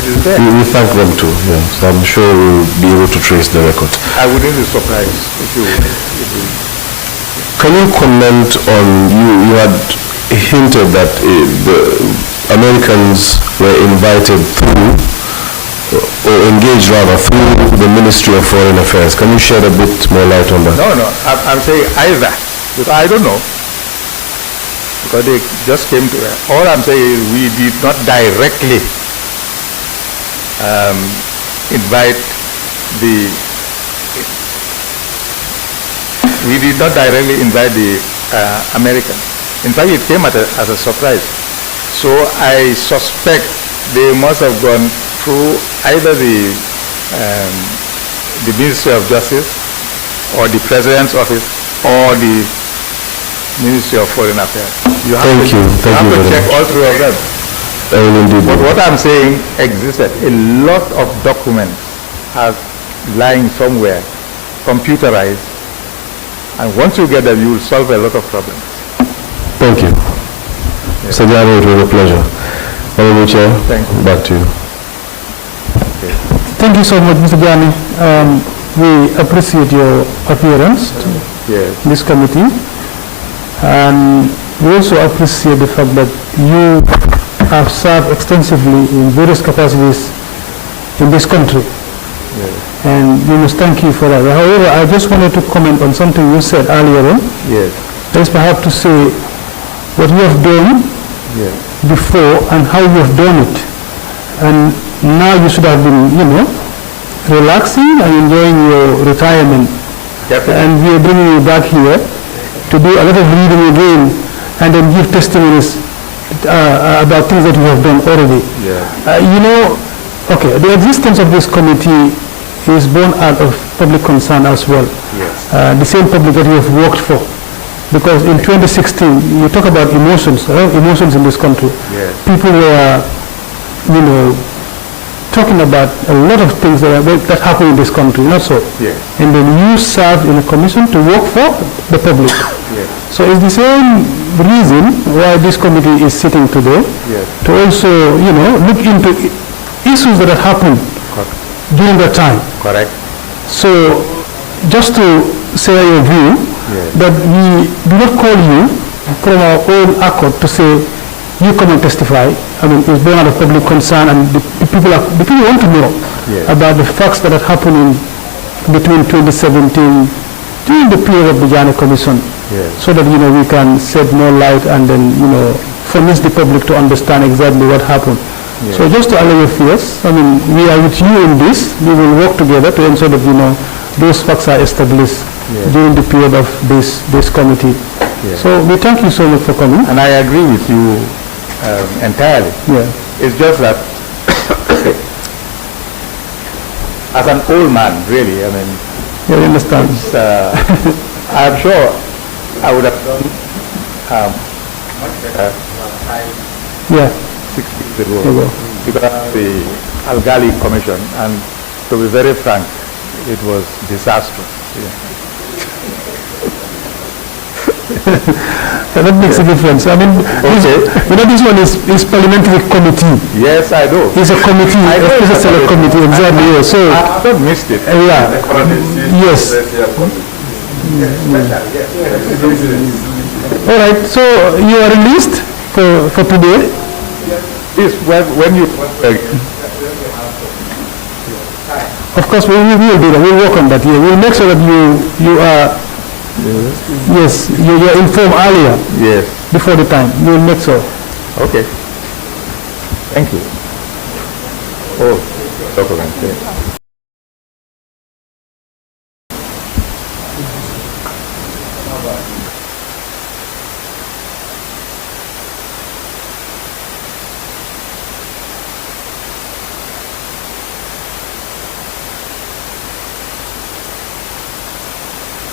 It is there. We thank them too, yes. I'm sure we'll be able to trace the record. I wouldn't be surprised if you... Can you comment on, you had hinted that the Americans were invited through, or engaged rather, through the Ministry of Foreign Affairs. Can you shed a bit more light on that? No, I'm saying either, because I don't know. Because they just came to... All I'm saying is we did not directly invite the... We did not directly invite the Americans. In fact, it came as a surprise. So I suspect they must have gone through either the Ministry of Justice, or the President's Office, or the Ministry of Foreign Affairs. You have Thank you. Thank you to very check much. all three of them. I will indeed But do. what I'm saying existed. A lot of documents are lying somewhere, computerized, and once you get them, you will solve a lot of problems. Thank you. Mr. Janneh, it was a pleasure. Honorable Chair, Thank you. back to you. Thank you so much, Mr. Jammeh. We appreciate your appearance to Yes. this committee, and we also appreciate the fact that you have served extensively in various capacities in this country. And we must thank you for that. However, I just wanted to comment on something you said earlier on. Yes. Is perhaps to say what you have done Yes. before and how you have done it. And now you should have been, relaxing and enjoying your retirement. Definitely. And we are bringing you back here to do a lot of reading again and then give testimonies about things that you have done already. Yeah. Okay, the existence of this committee is born out of public concern as well. Yes. The same public that you have worked for. Because in 2016, you talk about emotions, emotions in this country. Yes. People were, talking about a lot of things that happen in this country, not so. Yes. And then you serve in a commission to work for the public. Yes. So it's the same reason why this committee is sitting today, Yes. to also, look into issues that have happened during that time. Correct. So just to say your view, Yes. that we do not call you from our own accord to say, you come and testify. I mean, it's born out of public concern, and the people want to know Yes. about the facts that had happened in between 2017 during the period of the Jammeh Commission, Yes. so that we can shed more light and then furnish the public to understand exactly what happened. Yes. So just to allay your fears, I mean, we are with you in this. We will work together to ensure that those facts are established Yes. during the period of this committee. Yes. So we thank you so much for coming. And I agree with you entirely. Yeah. It's just that as an old man, really, I mean, Yeah, we understand. I'm sure I would have done much better Yeah. 6 years ago There you go. because the Al-Ghali Commission, and to be very frank, it was disastrous. That makes a difference. I mean, this one is parliamentary committee. Yes, I do. It's a committee, I know a it's a special select committee, exactly. Yeah. So, I haven't missed it. yeah. Yes. All right. So you are released for today. Yes, when you Of course, we will do that. We'll work on that. Yeah. We'll make sure that you are. Yes, you're informed earlier. Yes. Before the time. We'll make sure. Okay. Thank you. Oh, document.